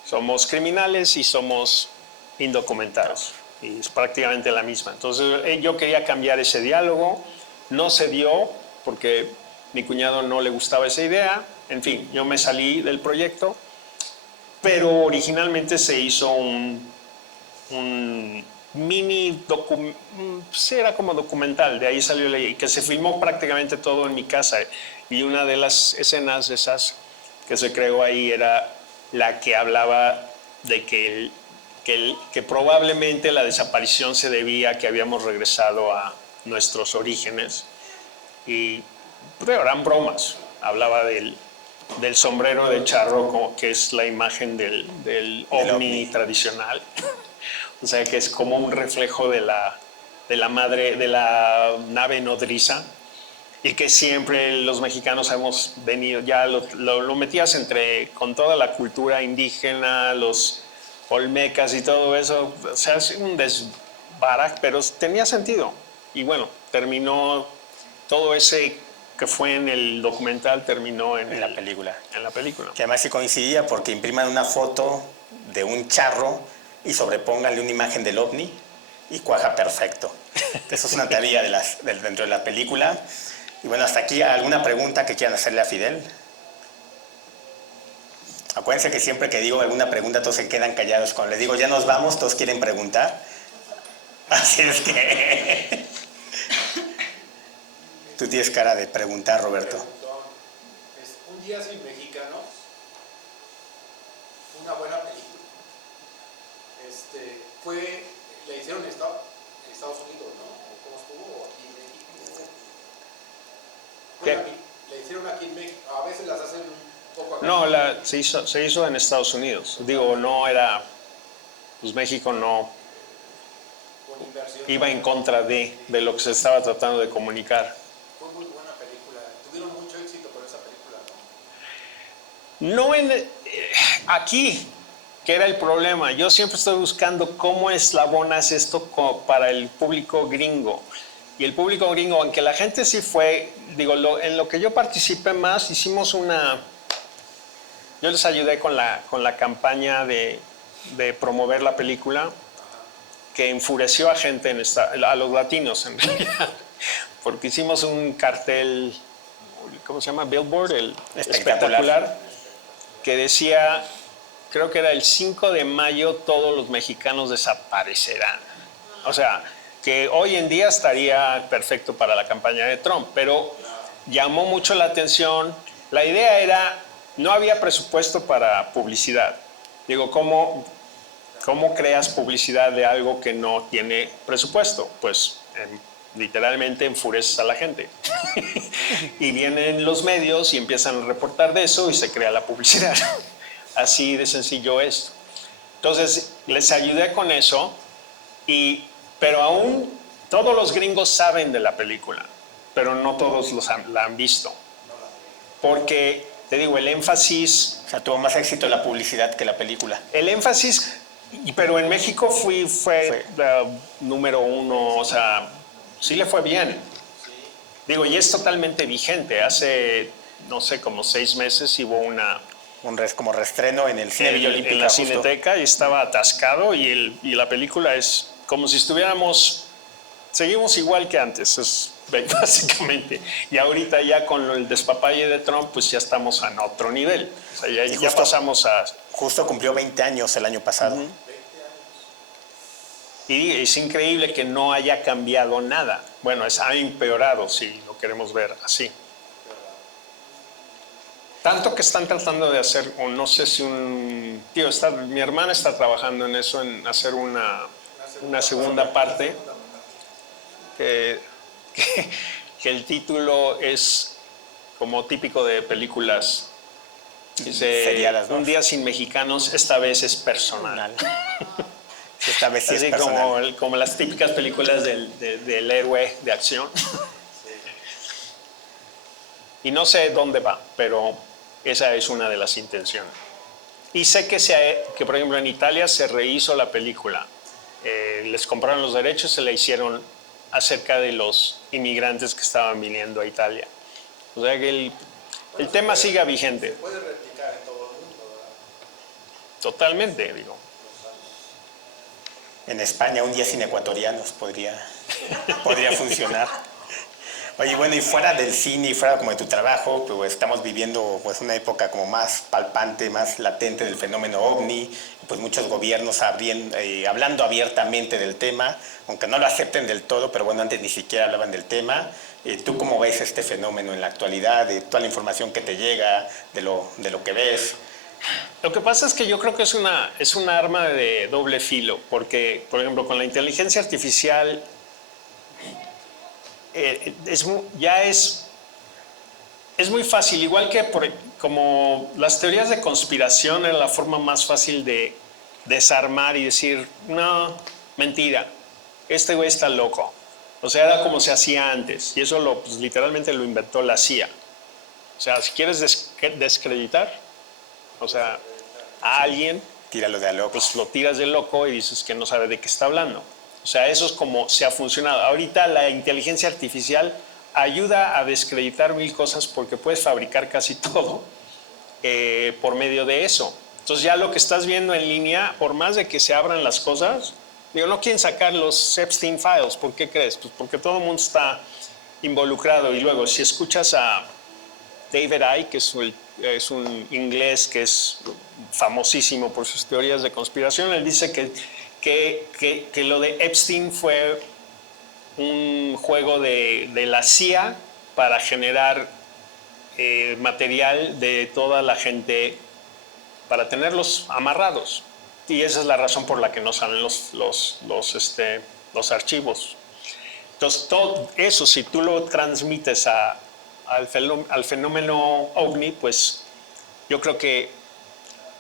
somos criminales y somos indocumentados, y es prácticamente la misma. Entonces yo quería cambiar ese diálogo, no se dio porque mi cuñado no le gustaba esa idea, en fin, yo me salí del proyecto, pero originalmente se hizo un mini sí, era como documental, de ahí salió y que se filmó prácticamente todo en mi casa, y una de las escenas esas que se creó ahí era la que hablaba de que probablemente la desaparición se debía a que habíamos regresado a nuestros orígenes, y pero eran bromas, hablaba del sombrero de charro, que es la imagen del ovni tradicional. O sea, que es como un reflejo de la nave nodriza, y que siempre los mexicanos hemos venido, ya lo metías con toda la cultura indígena, los olmecas y todo eso, o sea, es un desbarajo, pero tenía sentido. Y bueno, terminó todo ese que fue en el documental, terminó en la película. En la película. Que además sí coincidía porque impriman una foto de un charro y sobrepónganle una imagen del ovni y cuaja perfecto. Eso es una teoría dentro de la película. Y bueno, hasta aquí, ¿alguna pregunta que quieran hacerle a Fidel? Acuérdense que siempre que digo alguna pregunta todos se quedan callados. Cuando les digo ya nos vamos, todos quieren preguntar. Así es que... Tú tienes cara de preguntar, Roberto. Un Día Sin Mexicanos, una buena película. La hicieron en Estados Unidos, ¿no? ¿Cómo estuvo? ¿O aquí en México? La hicieron aquí en México. A veces las hacen un poco acá. No, se hizo en Estados Unidos. Digo, no era... Pues México no iba en contra de lo que se estaba tratando de comunicar. Fue muy buena película. Tuvieron mucho éxito con esa película, ¿no? Aquí, que era el problema. Yo siempre estoy buscando cómo eslabonas esto para el público gringo. Y el público gringo, aunque la gente sí fue, digo, en lo que yo participé más, hicimos yo les ayudé con la campaña de promover la película, que enfureció a gente, a los latinos en realidad, porque hicimos un cartel, ¿cómo se llama? Billboard, el espectacular, que decía, creo que era el 5 de mayo, todos los mexicanos desaparecerán. O sea, que hoy en día estaría perfecto para la campaña de Trump, pero llamó mucho la atención. La idea era, no había presupuesto para publicidad. Digo, ¿cómo creas publicidad de algo que no tiene presupuesto? Pues literalmente enfureces a la gente. Y vienen los medios y empiezan a reportar de eso y se crea la publicidad. Así de sencillo es. Entonces, les ayudé con eso, pero aún todos los gringos saben de la película, pero no todos la han visto. Porque, te digo, el énfasis... O sea, tuvo más éxito la publicidad que la película. El énfasis, pero en México fue número 1, o sea, sí le fue bien. Digo, y es totalmente vigente. Hace, no sé, como 6 meses hubo como reestreno en el Cine Villa Olímpica. En la Cineteca, y estaba atascado, y la película es como si estuviéramos seguimos igual que antes, es básicamente. Y ahorita ya con el despapalle de Trump, pues ya estamos en otro nivel. O sea, ya pasamos a... Justo cumplió 20 años el año pasado. Y es increíble que no haya cambiado nada. Bueno, ha empeorado, si lo queremos ver así. Tanto que están tratando de hacer, o no sé si mi hermana está trabajando en eso, en hacer una segunda parte, que el título es como típico de películas. Dice, Seriadas, ¿no? Un día sin mexicanos, esta vez es personal. Esta vez sí es Así personal. como las típicas películas del héroe de acción. Y no sé dónde va, pero esa es una de las intenciones. Y sé que por ejemplo, en Italia se rehizo la película. Les compraron los derechos, se la hicieron acerca de los inmigrantes que estaban viniendo a Italia. O sea que el tema sigue vigente. Se puede replicar en todo el mundo, ¿verdad? Totalmente, digo. En España, un día sin ecuatorianos podría funcionar. Oye, bueno, y fuera del cine y fuera como de tu trabajo, pues estamos viviendo pues una época como más palpante, más latente del fenómeno OVNI, pues muchos gobiernos hablando abiertamente del tema, aunque no lo acepten del todo, pero bueno, antes ni siquiera hablaban del tema. ¿Tú cómo ves este fenómeno en la actualidad, de toda la información que te llega, de lo que ves? Lo que pasa es que yo creo que es una arma de doble filo, porque, por ejemplo, con la inteligencia artificial es muy fácil, igual que como las teorías de conspiración era la forma más fácil de desarmar y decir, no, mentira, este güey está loco. O sea, era como se hacía antes, y eso pues, literalmente lo inventó la CIA. O sea, si quieres desacreditar, o sea, a alguien, Tíralo de a loco. pues lo tiras de loco y dices que no sabe de qué está hablando. O sea, eso es como se ha funcionado. Ahorita la inteligencia artificial ayuda a desacreditar mil cosas porque puedes fabricar casi todo por medio de eso. Entonces ya lo que estás viendo en línea, por más de que se abran las cosas, digo, no quieren sacar los Epstein Files. ¿Por qué crees? Pues porque todo el mundo está involucrado. Y luego, si escuchas a David Icke, que es un inglés que es famosísimo por sus teorías de conspiración, él dice que lo de Epstein fue un juego de la CIA para generar material de toda la gente para tenerlos amarrados. Y esa es la razón por la que no salen los archivos. Entonces, todo eso, si tú lo transmites al fenómeno OVNI, pues yo creo que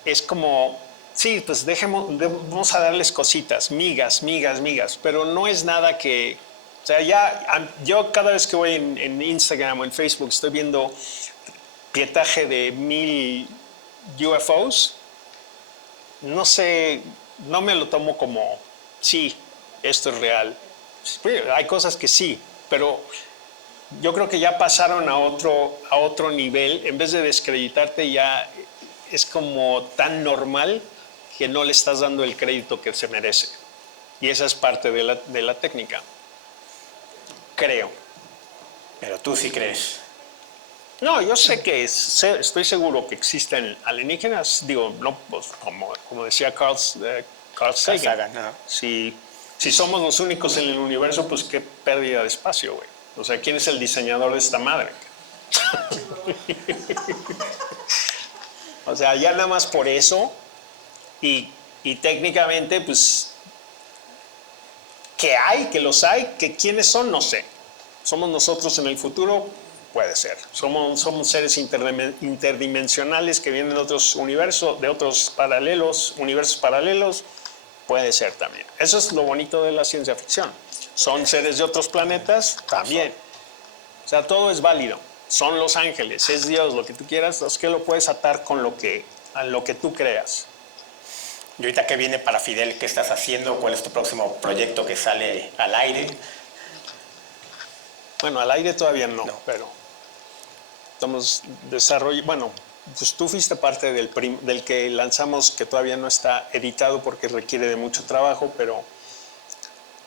es como, sí, pues vamos a darles cositas, migas, pero no es nada que, o sea, yo cada vez que voy en Instagram o en Facebook estoy viendo pietaje de 1000 UFOs, no sé, no me lo tomo como, sí, esto es real. Hay cosas que sí, pero yo creo que ya pasaron a otro nivel. En vez de descreditarte, ya es como tan normal que no le estás dando el crédito que se merece. Y esa es parte de la técnica. Creo. Pero tú sí crees. No, yo sé que estoy seguro que existen alienígenas. Digo, no, pues, como decía Carl Sagan. ¿No? Si somos los únicos en el universo, pues qué pérdida de espacio, güey. O sea, ¿quién es el diseñador de esta madre? O sea, ya nada más por eso y técnicamente, pues, que los hay, que quiénes son, no sé. ¿Somos nosotros en el futuro? Puede ser. Somos seres interdimensionales que vienen de otros universos, de otros universos paralelos. Puede ser también. Eso es lo bonito de la ciencia ficción. ¿Son seres de otros planetas? También. O sea, todo es válido. Son los ángeles, es Dios, lo que tú quieras, es que lo puedes atar con a lo que tú creas. Y ahorita que viene para Fidel, ¿qué estás haciendo? ¿Cuál es tu próximo proyecto que sale al aire? Bueno, al aire todavía no. Pero estamos desarrollando, bueno, pues tú fuiste parte del que lanzamos, que todavía no está editado porque requiere de mucho trabajo, pero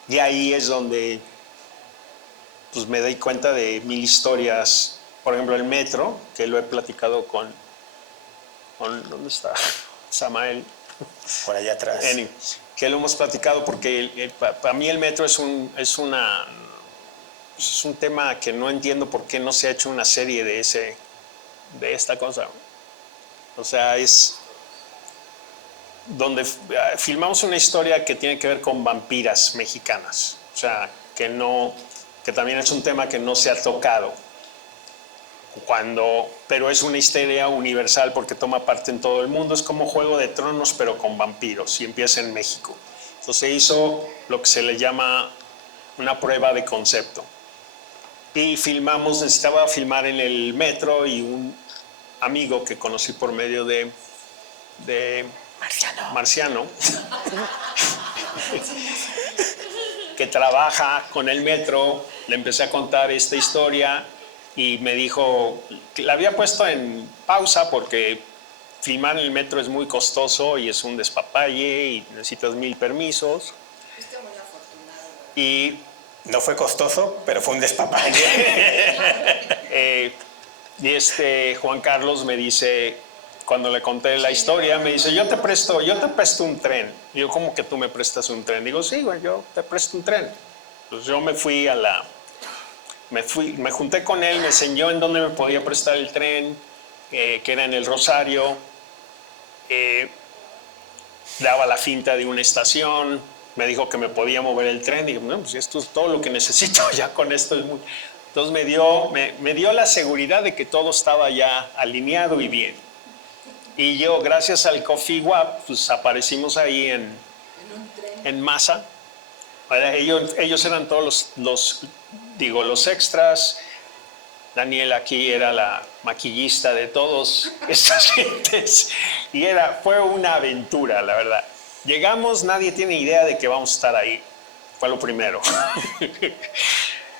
y ahí es donde pues me doy cuenta de 1000 historias. Por ejemplo, el metro, que lo he platicado con ¿dónde está? Samael. Por allá atrás. Que lo hemos platicado porque para mí el metro es un tema que no entiendo por qué no se ha hecho una serie de esta cosa. O sea, es donde filmamos una historia que tiene que ver con vampiras mexicanas. O sea, que también es un tema que no se ha tocado. Pero es una historia universal porque toma parte en todo el mundo. Es como Juego de Tronos, pero con vampiros, y empieza en México. Entonces se hizo lo que se le llama una prueba de concepto. Y necesitaba filmar en el metro, y un amigo que conocí por medio de Marciano, que trabaja con el metro, le empecé a contar esta historia y me dijo, la había puesto en pausa porque filmar en el metro es muy costoso y es un despapalle y necesitas 1000 permisos. Fuiste muy afortunado. Y no fue costoso, pero fue un despapalle. Y Juan Carlos me dice, cuando le conté la historia, me dice, yo te presto un tren. Y yo, ¿cómo que tú me prestas un tren? Digo, sí, güey, yo te presto un tren. Pues yo me junté con él, me enseñó en dónde me podía prestar el tren, que era en el Rosario. Daba la finta de una estación, me dijo que me podía mover el tren. Digo, no, pues esto es todo lo que necesito, ya con esto es muy... Entonces me dio la seguridad de que todo estaba ya alineado y bien. Y yo, gracias al Coffee Wap, pues aparecimos ahí en masa. Ellos eran todos los extras. Daniel aquí era la maquillista de todos estas gentes. Y fue una aventura, la verdad. Llegamos, nadie tiene idea de que vamos a estar ahí. Fue lo primero.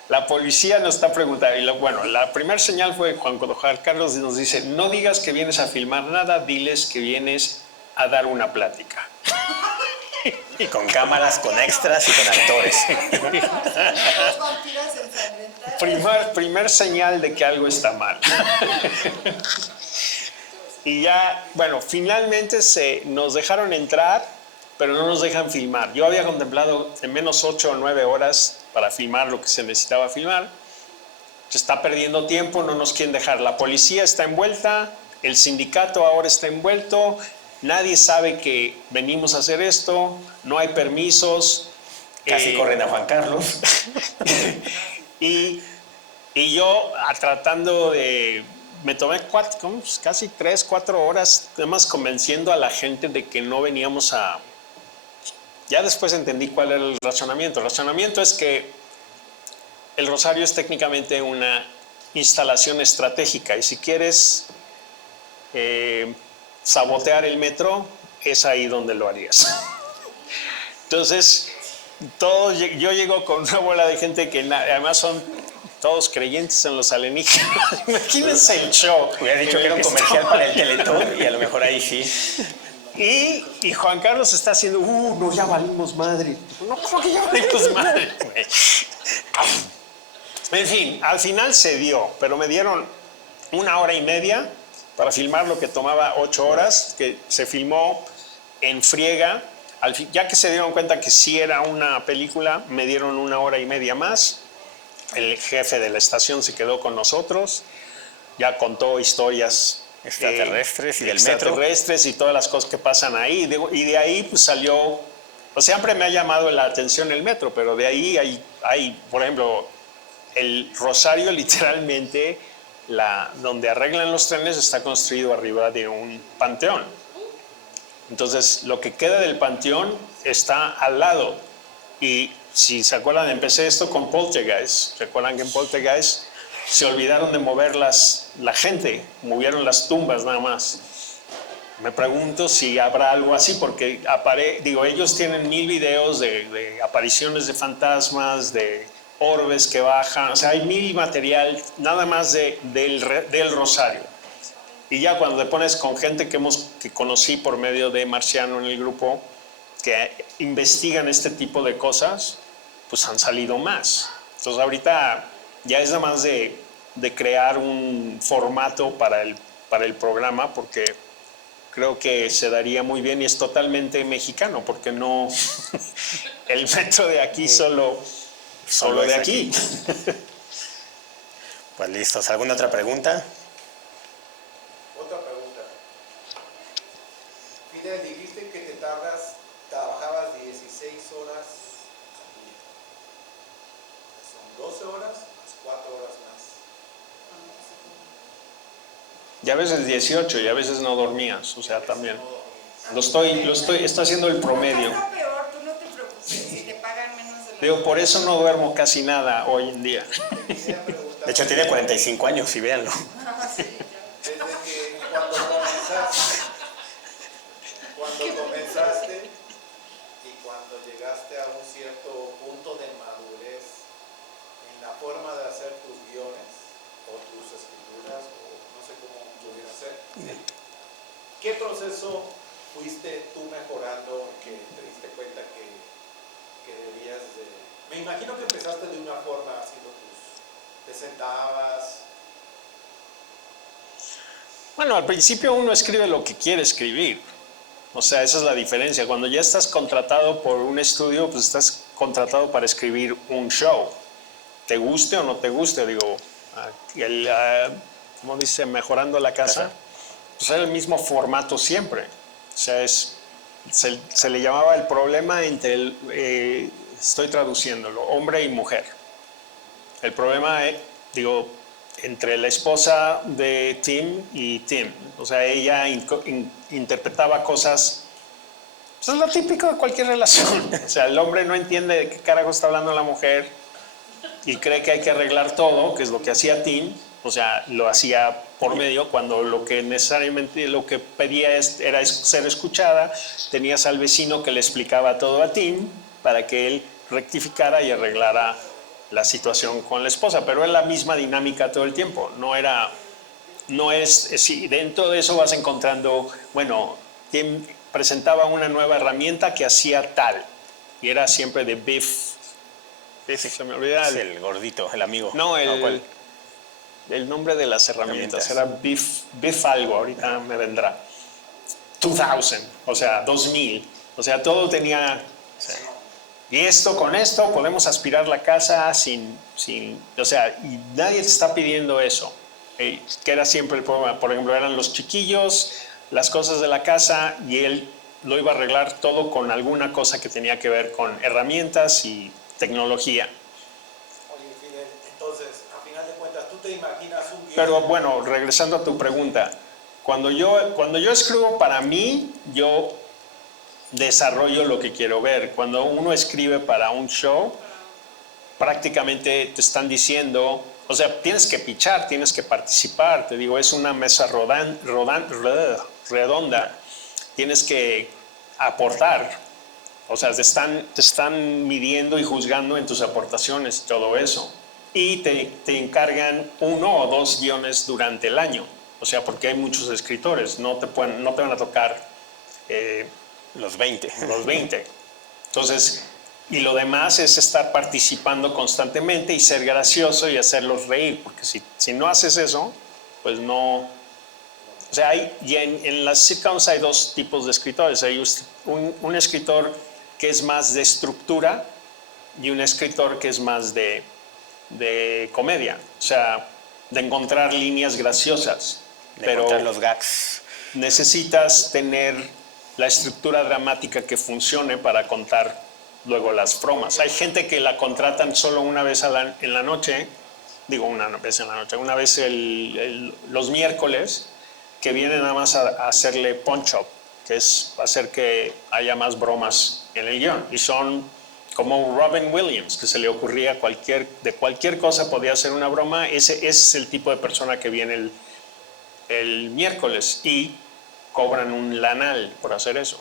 La policía nos está preguntando. Y bueno, la primera señal fue cuando Juan Carlos nos dice, no digas que vienes a filmar nada, diles que vienes a dar una plática. Y con cámaras, con extras y con actores. Dos vampiras ensangrentadas. Primer señal de que algo está mal. Y ya, bueno, finalmente nos dejaron entrar, pero no nos dejan filmar. Yo había contemplado en menos 8 o 9 horas para filmar lo que se necesitaba filmar. Se está perdiendo tiempo, no nos quieren dejar. La policía está envuelta, el sindicato ahora está envuelto, nadie sabe que venimos a hacer esto, no hay permisos. Casi corren a Juan Carlos. y yo tratando de... Me tomé casi 3, 4 horas, además convenciendo a la gente de que no veníamos a... Ya después entendí cuál era el razonamiento. El razonamiento es que el Rosario es técnicamente una instalación estratégica, y si quieres sabotear el metro, es ahí donde lo harías. Entonces, yo llego con una bola de gente que además son todos creyentes en los alienígenas. Imagínense el show. Hubiera dicho que era un comercial para el Teletón y a lo mejor ahí sí. Y Juan Carlos está haciendo, no, ya valimos madre. No, ¿cómo que ya valimos madre? En fin, al final se dio, pero me dieron 1 hora y media para filmar lo que tomaba 8 horas, que se filmó en friega. Ya que se dieron cuenta que sí era una película, me dieron 1 hora y media más. El jefe de la estación se quedó con nosotros, ya contó historias extraterrestres y del metro. Extraterrestres y todas las cosas que pasan ahí. Y de ahí pues salió, pues siempre me ha llamado la atención el metro, pero de ahí hay por ejemplo, el Rosario literalmente, donde arreglan los trenes, está construido arriba de un panteón. Entonces, lo que queda del panteón está al lado. Y si se acuerdan, empecé esto con Poltergeist. ¿Se acuerdan que en Poltergeist se olvidaron de mover la gente? Movieron las tumbas nada más. Me pregunto si habrá algo así, porque ellos tienen 1000 videos de apariciones de fantasmas, de orbes que bajan. O sea, hay 1000 material nada más del Rosario. Y ya cuando te pones con gente que conocí por medio de Marciano en el grupo, que investigan este tipo de cosas, pues han salido más. Entonces ahorita Ya es nada más de crear un formato para el programa, porque creo que se daría muy bien y es totalmente mexicano, porque no el metro de aquí solo es de aquí. Pues listos. ¿Alguna otra pregunta? Otra pregunta. Fidel, dijiste que trabajabas 16 horas al día. Son 12 horas más 4 horas más. Y a veces 18 y a veces no dormías, o sea, también. No dormías. Estoy haciendo el promedio. Acá está peor, tú no te preocupes, si te pagan menos de lo Digo, por eso no duermo casi nada hoy en día. Te quería preguntar. De hecho, tiene 45 años, y véanlo. Ah, sí, ya. Desde que cuando comenzaste y cuando llegaste a un cierto punto de madurez en la forma de hacer tus guiones o tus escrituras o no sé cómo pudiera ser, ¿qué proceso fuiste tú mejorando que te diste cuenta que debías de... Me imagino que empezaste de una forma haciendo te sentabas. Bueno, al principio uno escribe lo que quiere escribir. O sea, esa es la diferencia. Cuando ya estás contratado por un estudio, pues estás contratado para escribir un show. Te guste o no te guste, digo, ¿cómo dice? Mejorando la casa. Pues era el mismo formato siempre. O sea, se le llamaba el problema entre estoy traduciéndolo, hombre y mujer. El problema, digo, entre la esposa de Tim y Tim. O sea, ella interpretaba cosas. Pues es lo típico de cualquier relación. O sea, el hombre no entiende de qué carajo está hablando la mujer y cree que hay que arreglar todo, que es lo que hacía Tim. O sea, lo hacía por medio cuando lo que necesariamente lo que pedía era ser escuchada. Tenías al vecino que le explicaba todo a Tim para que él rectificara y arreglara la situación con la esposa, pero es la misma dinámica todo el tiempo. No es si dentro de eso vas encontrando, bueno, Tim presentaba una nueva herramienta que hacía tal y era siempre de Biff. Se me olvida Es el gordito, el amigo. no, ¿cuál? el nombre de las herramientas era Biff algo, ahorita me vendrá. 2000, o sea, 2000. O sea, todo tenía... Y con esto podemos aspirar la casa o sea, y nadie te está pidiendo eso, que era siempre el problema. Por ejemplo, eran los chiquillos, las cosas de la casa, y él lo iba a arreglar todo con alguna cosa que tenía que ver con herramientas y tecnología. Oye, Fidel, entonces, a final de cuentas, ¿tú te imaginas un guión? Pero bueno, regresando a tu pregunta, cuando yo escribo para mí, yo desarrollo lo que quiero ver. Cuando uno escribe para un show, prácticamente te están diciendo, o sea, tienes que pichar, tienes que participar. Te digo, es una mesa redonda. Tienes que aportar. O sea, te están midiendo y juzgando en tus aportaciones y todo eso. Y te encargan 1 o 2 guiones durante el año. O sea, porque hay muchos escritores, no te van a tocar Los 20. los 20. Entonces, y lo demás es estar participando constantemente y ser gracioso y hacerlos reír, porque si no haces eso, pues no... O sea, en las sitcoms hay 2 tipos de escritores. Hay un escritor que es más de estructura y un escritor que es más de comedia. O sea, de encontrar líneas graciosas. Pero encontrar los gags. Necesitas tener la estructura dramática que funcione para contar luego las bromas. Hay gente que la contratan solo una vez en la noche, digo una vez en la noche, una vez los miércoles, que viene nada más a hacerle punch-up, que es hacer que haya más bromas en el guión. Y son como Robin Williams, que se le ocurría de cualquier cosa podía hacer una broma. Ese es el tipo de persona que viene el miércoles y cobran un lanal por hacer eso.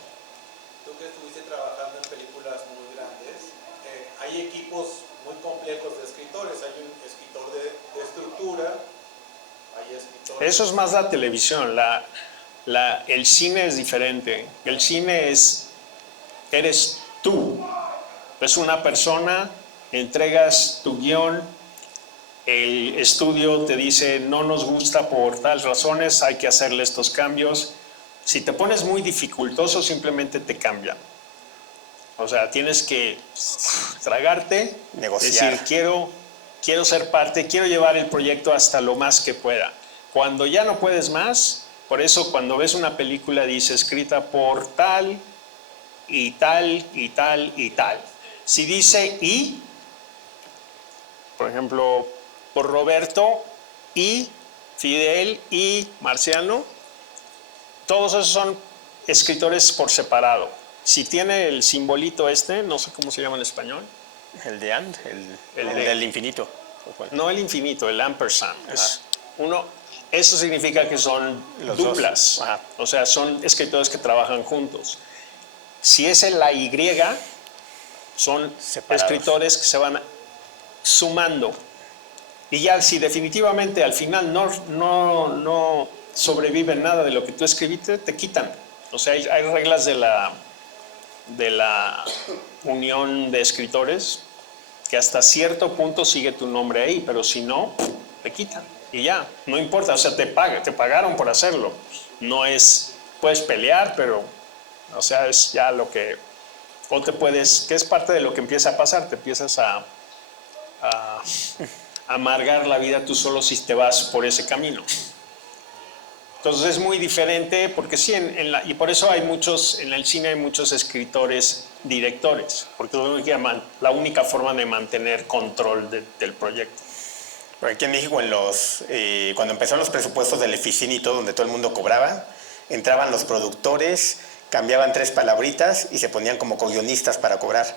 Tú que estuviste trabajando en películas muy grandes, hay equipos muy complejos de escritores. Hay un escritor de estructura, hay escritores... Eso es más la televisión. El cine es diferente. El cine eres tú. Es una persona, entregas tu guión, el estudio te dice no nos gusta por tales razones, hay que hacerle estos cambios. Si te pones muy dificultoso, simplemente te cambian. O sea, tienes que tragarte, Negociar. decir quiero ser parte, quiero llevar el proyecto hasta lo más que pueda. Cuando ya no puedes más, por eso cuando ves una película dice escrita por tal y tal y tal y tal. Si dice y, por ejemplo, por Roberto y Fidel y Marciano, todos esos son escritores por separado. Si tiene el simbolito este, no sé cómo se llama en español. El de and, el de- del infinito. No el infinito, el ampersand. Es uno, eso significa que son Los duplas. dos. Ajá. O sea, son escritores que trabajan juntos. Si es en la Y, son Separados. escritores que se van sumando. Y ya si definitivamente al final no sobrevive nada de lo que tú escribiste, te quitan. O sea, hay reglas de la unión de escritores que hasta cierto punto sigue tu nombre ahí, pero si no, te quitan. Y ya, no importa, o sea, te pagaron por hacerlo. No es, puedes pelear, pero, o sea, es ya lo que, o te puedes, que es parte de lo que empieza a pasar, te empiezas a amargar la vida tú solo si te vas por ese camino. Entonces es muy diferente porque sí, y por eso hay muchos, en el cine hay muchos escritores, directores, porque es la única forma de mantener control del proyecto. Por aquí en México, cuando empezaron los presupuestos del Eficin y todo, donde todo el mundo cobraba, entraban los productores, cambiaban 3 palabritas y se ponían como co-guionistas para cobrar.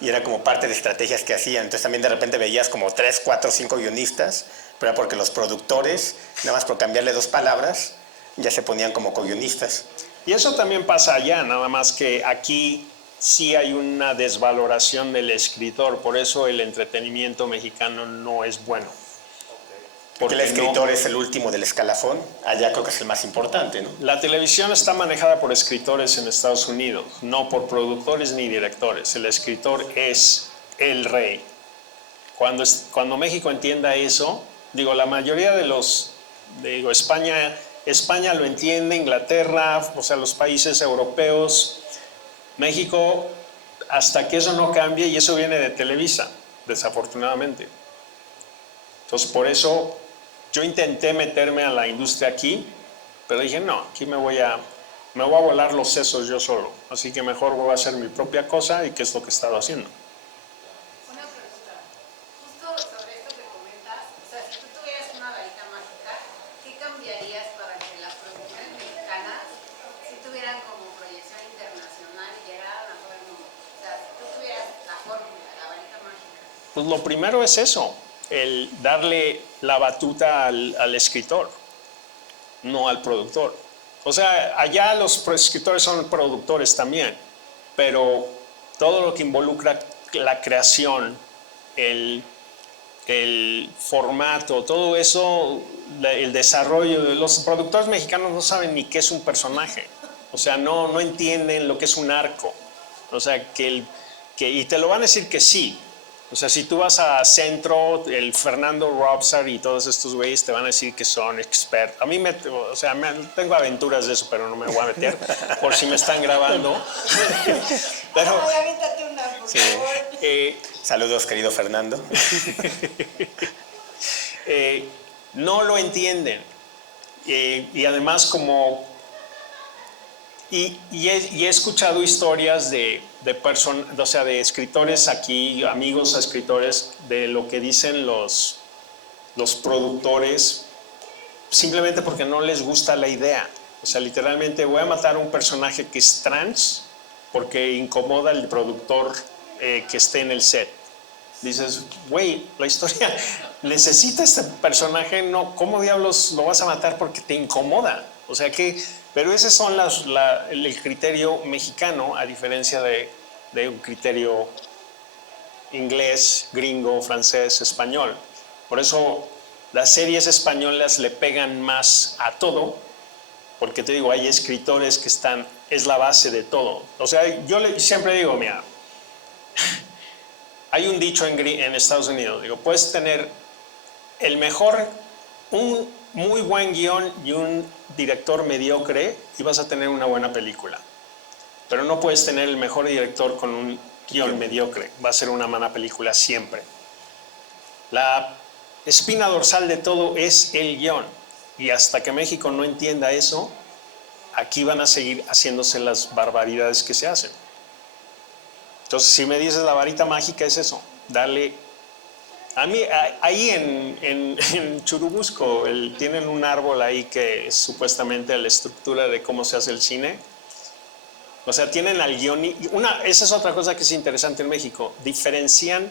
Y era como parte de estrategias que hacían. Entonces también de repente veías como 3, 4, 5 guionistas, pero era porque los productores, nada más por cambiarle 2 palabras, ya se ponían como co-guionistas. Y eso también pasa allá, nada más que aquí sí hay una desvaloración del escritor, por eso el entretenimiento mexicano no es bueno. Porque el escritor es el último del escalafón, allá creo que es el más importante, ¿no? La televisión está manejada por escritores en Estados Unidos, no por productores ni directores. El escritor es el rey. Cuando México entienda eso, digo, la mayoría de España lo entiende, Inglaterra, o sea, los países europeos, México, hasta que eso no cambie, y eso viene de Televisa, desafortunadamente. Entonces, por eso yo intenté meterme a la industria aquí, pero dije, no, aquí me voy a volar los sesos yo solo. Así que mejor voy a hacer mi propia cosa y que es lo que he estado haciendo. Una pregunta. Justo sobre esto que comentas, o sea, si tú tuvieras una varita mágica, ¿qué cambiarías para que las producciones mexicanas sí tuvieran como proyección internacional y llegaran a todo el mundo? O sea, si tú tuvieras la fórmula, la varita mágica. Pues lo primero es eso, el darle la batuta al escritor, no al productor. O sea, allá los escritores son productores también, pero todo lo que involucra la creación, el formato, todo eso, el desarrollo, los productores mexicanos no saben ni qué es un personaje. O sea, no entienden lo que es un arco. O sea, y te lo van a decir que sí. O sea, si tú vas a Centro, el Fernando Robsar y todos estos güeyes te van a decir que son expertos. A mí tengo aventuras de eso, pero no me voy a meter por si me están grabando. Pero Ay, aviéntate una, por favor. Saludos, querido Fernando. No lo entienden. Y además Y he escuchado historias de escritores aquí, amigos escritores, de lo que dicen los productores, simplemente porque no les gusta la idea. O sea, literalmente voy a matar a un personaje que es trans porque incomoda al productor que esté en el set. Dices, güey, la historia necesita este personaje, no, ¿cómo diablos lo vas a matar porque te incomoda? O sea que, pero ese son el criterio mexicano, a diferencia de un criterio inglés, gringo, francés, español. Por eso las series españolas le pegan más a todo, porque te digo, hay escritores que es la base de todo. O sea, siempre digo, mira, hay un dicho en Estados Unidos, digo, puedes tener un muy buen guión y un director mediocre y vas a tener una buena película. Pero no puedes tener el mejor director con un guión mediocre. Va a ser una mala película siempre. La espina dorsal de todo es el guión. Y hasta que México no entienda eso, aquí van a seguir haciéndose las barbaridades que se hacen. Entonces, si me dices la varita mágica es eso, darle... A mí, ahí en Churubusco, tienen un árbol ahí que es supuestamente la estructura de cómo se hace el cine. O sea, tienen al guionista... Esa es otra cosa que es interesante en México. Diferencian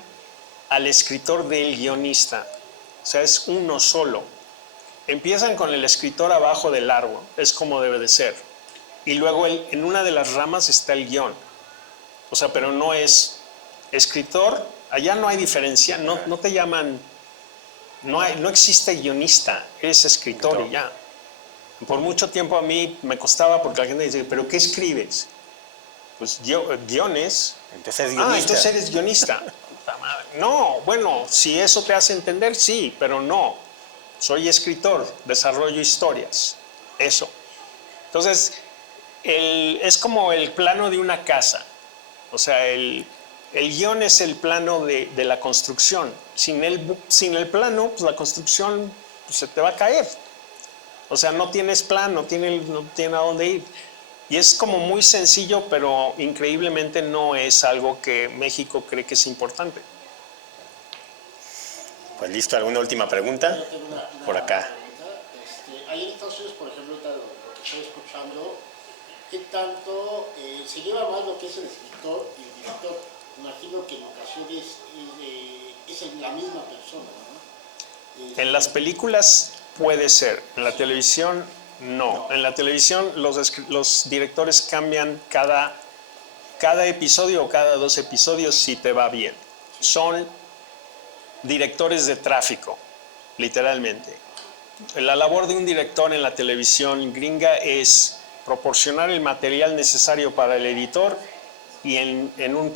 al escritor del guionista. O sea, es uno solo. Empiezan con el escritor abajo del árbol, es como debe de ser. Y luego en una de las ramas está el guión. O sea, pero no es escritor, allá no hay diferencia, no te llaman, no existe guionista, eres escritor y ya. Por mucho tiempo a mí me costaba porque la gente dice, ¿pero qué escribes? Pues guiones. Entonces es guionista. Entonces eres guionista. No, bueno, si eso te hace entender, sí, pero no. Soy escritor, desarrollo historias, eso. Entonces, es como el plano de una casa. O sea, el guión es el plano de la construcción. Sin el plano, pues la construcción pues, se te va a caer. O sea, no tienes plan, no tiene a dónde ir. Y es como muy sencillo, pero increíblemente no es algo que México cree que es importante. Pues listo, ¿alguna última pregunta? Yo tengo una Por acá. pregunta. Ahí en Estados Unidos, por ejemplo, lo que estoy escuchando, ¿qué tanto se lleva más lo que es el escritor y el director? Imagino que en ocasiones es la misma persona, ¿no? En las películas puede ser, en la televisión no. En la televisión los directores cambian cada episodio o cada 2 episodios si te va bien. Son directores de tráfico, literalmente. La labor de un director en la televisión gringa es proporcionar el material necesario para el editor y en un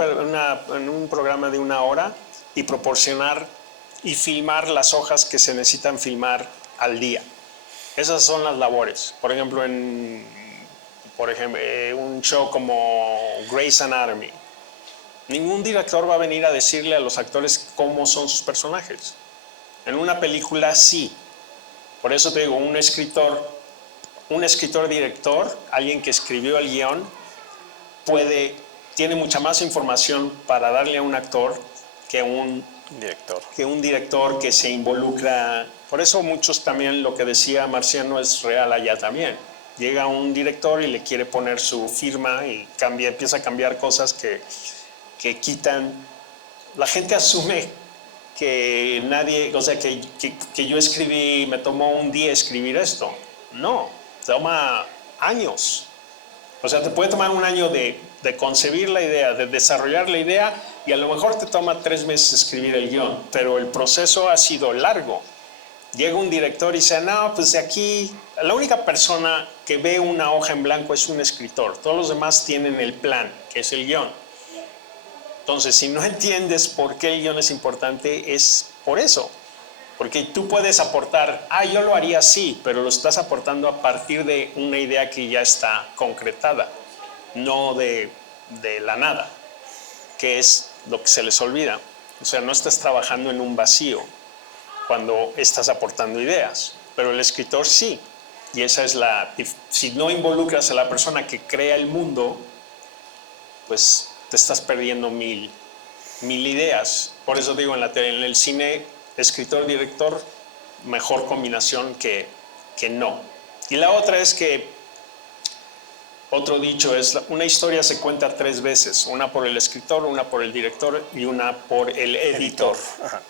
programa de 1 hora y proporcionar y filmar las hojas que se necesitan filmar al día. Esas son las labores. Por ejemplo, un show como Grey's Anatomy. Ningún director va a venir a decirle a los actores cómo son sus personajes. En una película sí. Por eso te digo, un escritor-director, alguien que escribió el guión, tiene mucha más información para darle a un actor que un director que se involucra. Por eso muchos también lo que decía Marciano es real allá también. Llega un director y le quiere poner su firma y empieza a cambiar cosas que quitan. La gente asume que nadie, o sea, que yo escribí, me tomó un día escribir esto. No, toma años. O sea, te puede tomar un año de concebir la idea, de desarrollar la idea, y a lo mejor te toma 3 meses escribir el guión, pero el proceso ha sido largo. Llega un director y dice, no, pues de aquí, la única persona que ve una hoja en blanco es un escritor. Todos los demás tienen el plan, que es el guión. Entonces, si no entiendes por qué el guión es importante, es por eso. Porque tú puedes aportar, yo lo haría así, pero lo estás aportando a partir de una idea que ya está concretada, no de la nada, que es lo que se les olvida. O sea, no estás trabajando en un vacío cuando estás aportando ideas, pero el escritor sí. Y esa es si no involucras a la persona que crea el mundo, pues te estás perdiendo mil ideas. Por eso digo, en el cine, escritor-director, mejor combinación que no. Y la otra es que, otro dicho es, una historia se cuenta 3 veces, una por el escritor, una por el director y una por el editor. Ajá.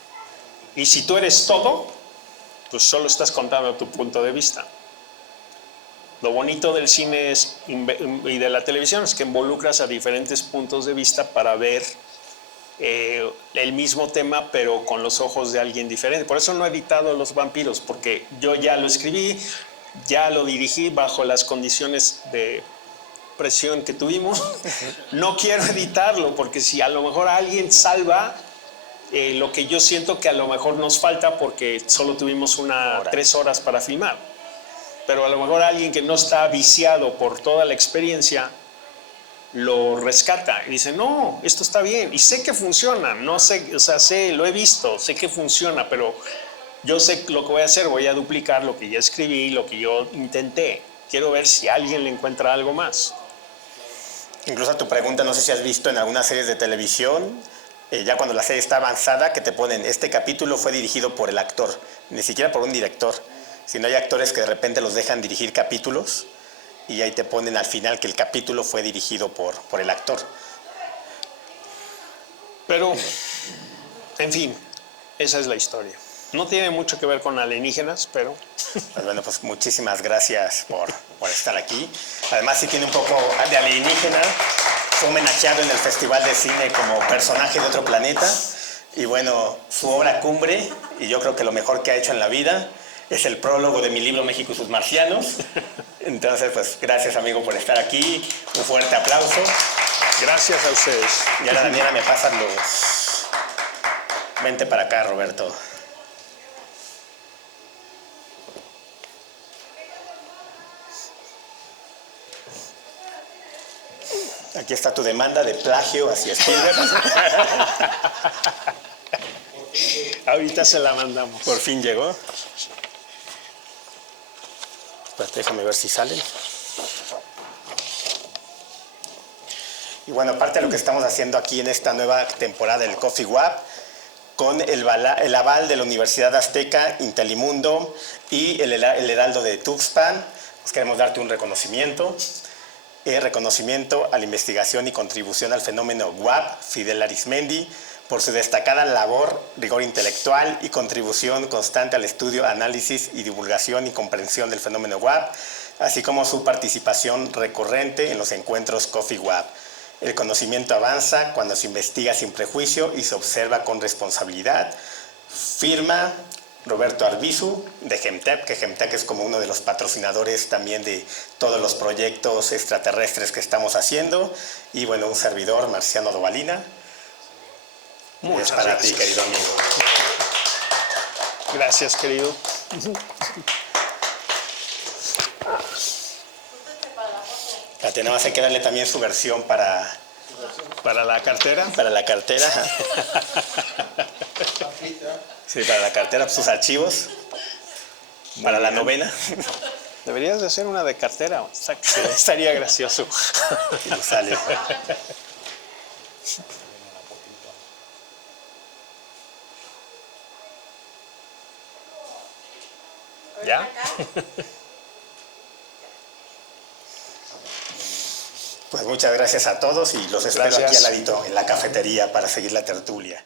Y si tú eres todo, pues solo estás contando tu punto de vista. Lo bonito del cine y de la televisión es que involucras a diferentes puntos de vista para ver el mismo tema, pero con los ojos de alguien diferente. Por eso no he editado Los vampiros, porque yo ya lo escribí, ya lo dirigí bajo las condiciones de presión que tuvimos. No quiero editarlo, porque si a lo mejor alguien salva, lo que yo siento que a lo mejor nos falta porque solo tuvimos 3 horas para filmar. Pero a lo mejor alguien que no está viciado por toda la experiencia lo rescata y dice, no, esto está bien y sé que funciona, no sé, o sea, lo he visto, sé que funciona, pero yo sé lo que voy a hacer, voy a duplicar lo que ya escribí, lo que yo intenté. Quiero ver si alguien le encuentra algo más. Incluso a tu pregunta, no sé si has visto en algunas series de televisión, ya cuando la serie está avanzada, que te ponen, este capítulo fue dirigido por el actor, ni siquiera por un director, sino hay actores que de repente los dejan dirigir capítulos y ahí te ponen al final que el capítulo fue dirigido por el actor. Pero, en fin, esa es la historia. No tiene mucho que ver con alienígenas, pero... Pues bueno, pues muchísimas gracias por estar aquí. Además sí tiene un poco de alienígena. Fue homenajeado en el Festival de Cine como personaje de otro planeta. Y bueno, su obra cumbre, y yo creo que lo mejor que ha hecho en la vida, es el prólogo de mi libro México y sus marcianos. Entonces, pues gracias amigo por estar aquí. Un fuerte aplauso. Gracias a ustedes. Y ahora Daniela me pasan los... Vente para acá, Roberto. Aquí está tu demanda de plagio hacia Spielberg. Ahorita se la mandamos. Por fin llegó. Espérate, déjame ver si salen. Y bueno, aparte de lo que estamos haciendo aquí en esta nueva temporada del Coffee Wap, con el aval de la Universidad Azteca, Intelimundo y el Heraldo de Tuxpan, pues queremos darte un reconocimiento. Reconocimiento a la investigación y contribución al fenómeno WAP, Fidel Arizmendi, por su destacada labor, rigor intelectual y contribución constante al estudio, análisis y divulgación y comprensión del fenómeno WAP, así como su participación recurrente en los encuentros Coffee WAP. El conocimiento avanza cuando se investiga sin prejuicio y se observa con responsabilidad. Firma Roberto Arbizu de Gemtec, que Gemtec es como uno de los patrocinadores también de todos los proyectos extraterrestres que estamos haciendo. Y bueno, un servidor, Marciano Dovalina. Muchas es para gracias. ti, querido amigo. Gracias, querido. Fíjate, nada más hay que darle también su versión para la cartera. Para la cartera. Sí, para la cartera, sus archivos. Para la novena. Deberías de hacer una de cartera. Estaría gracioso. Y nos sale. ¿Ya? Pues muchas gracias a todos y los espero Gracias. aquí al ladito en la cafetería para seguir la tertulia.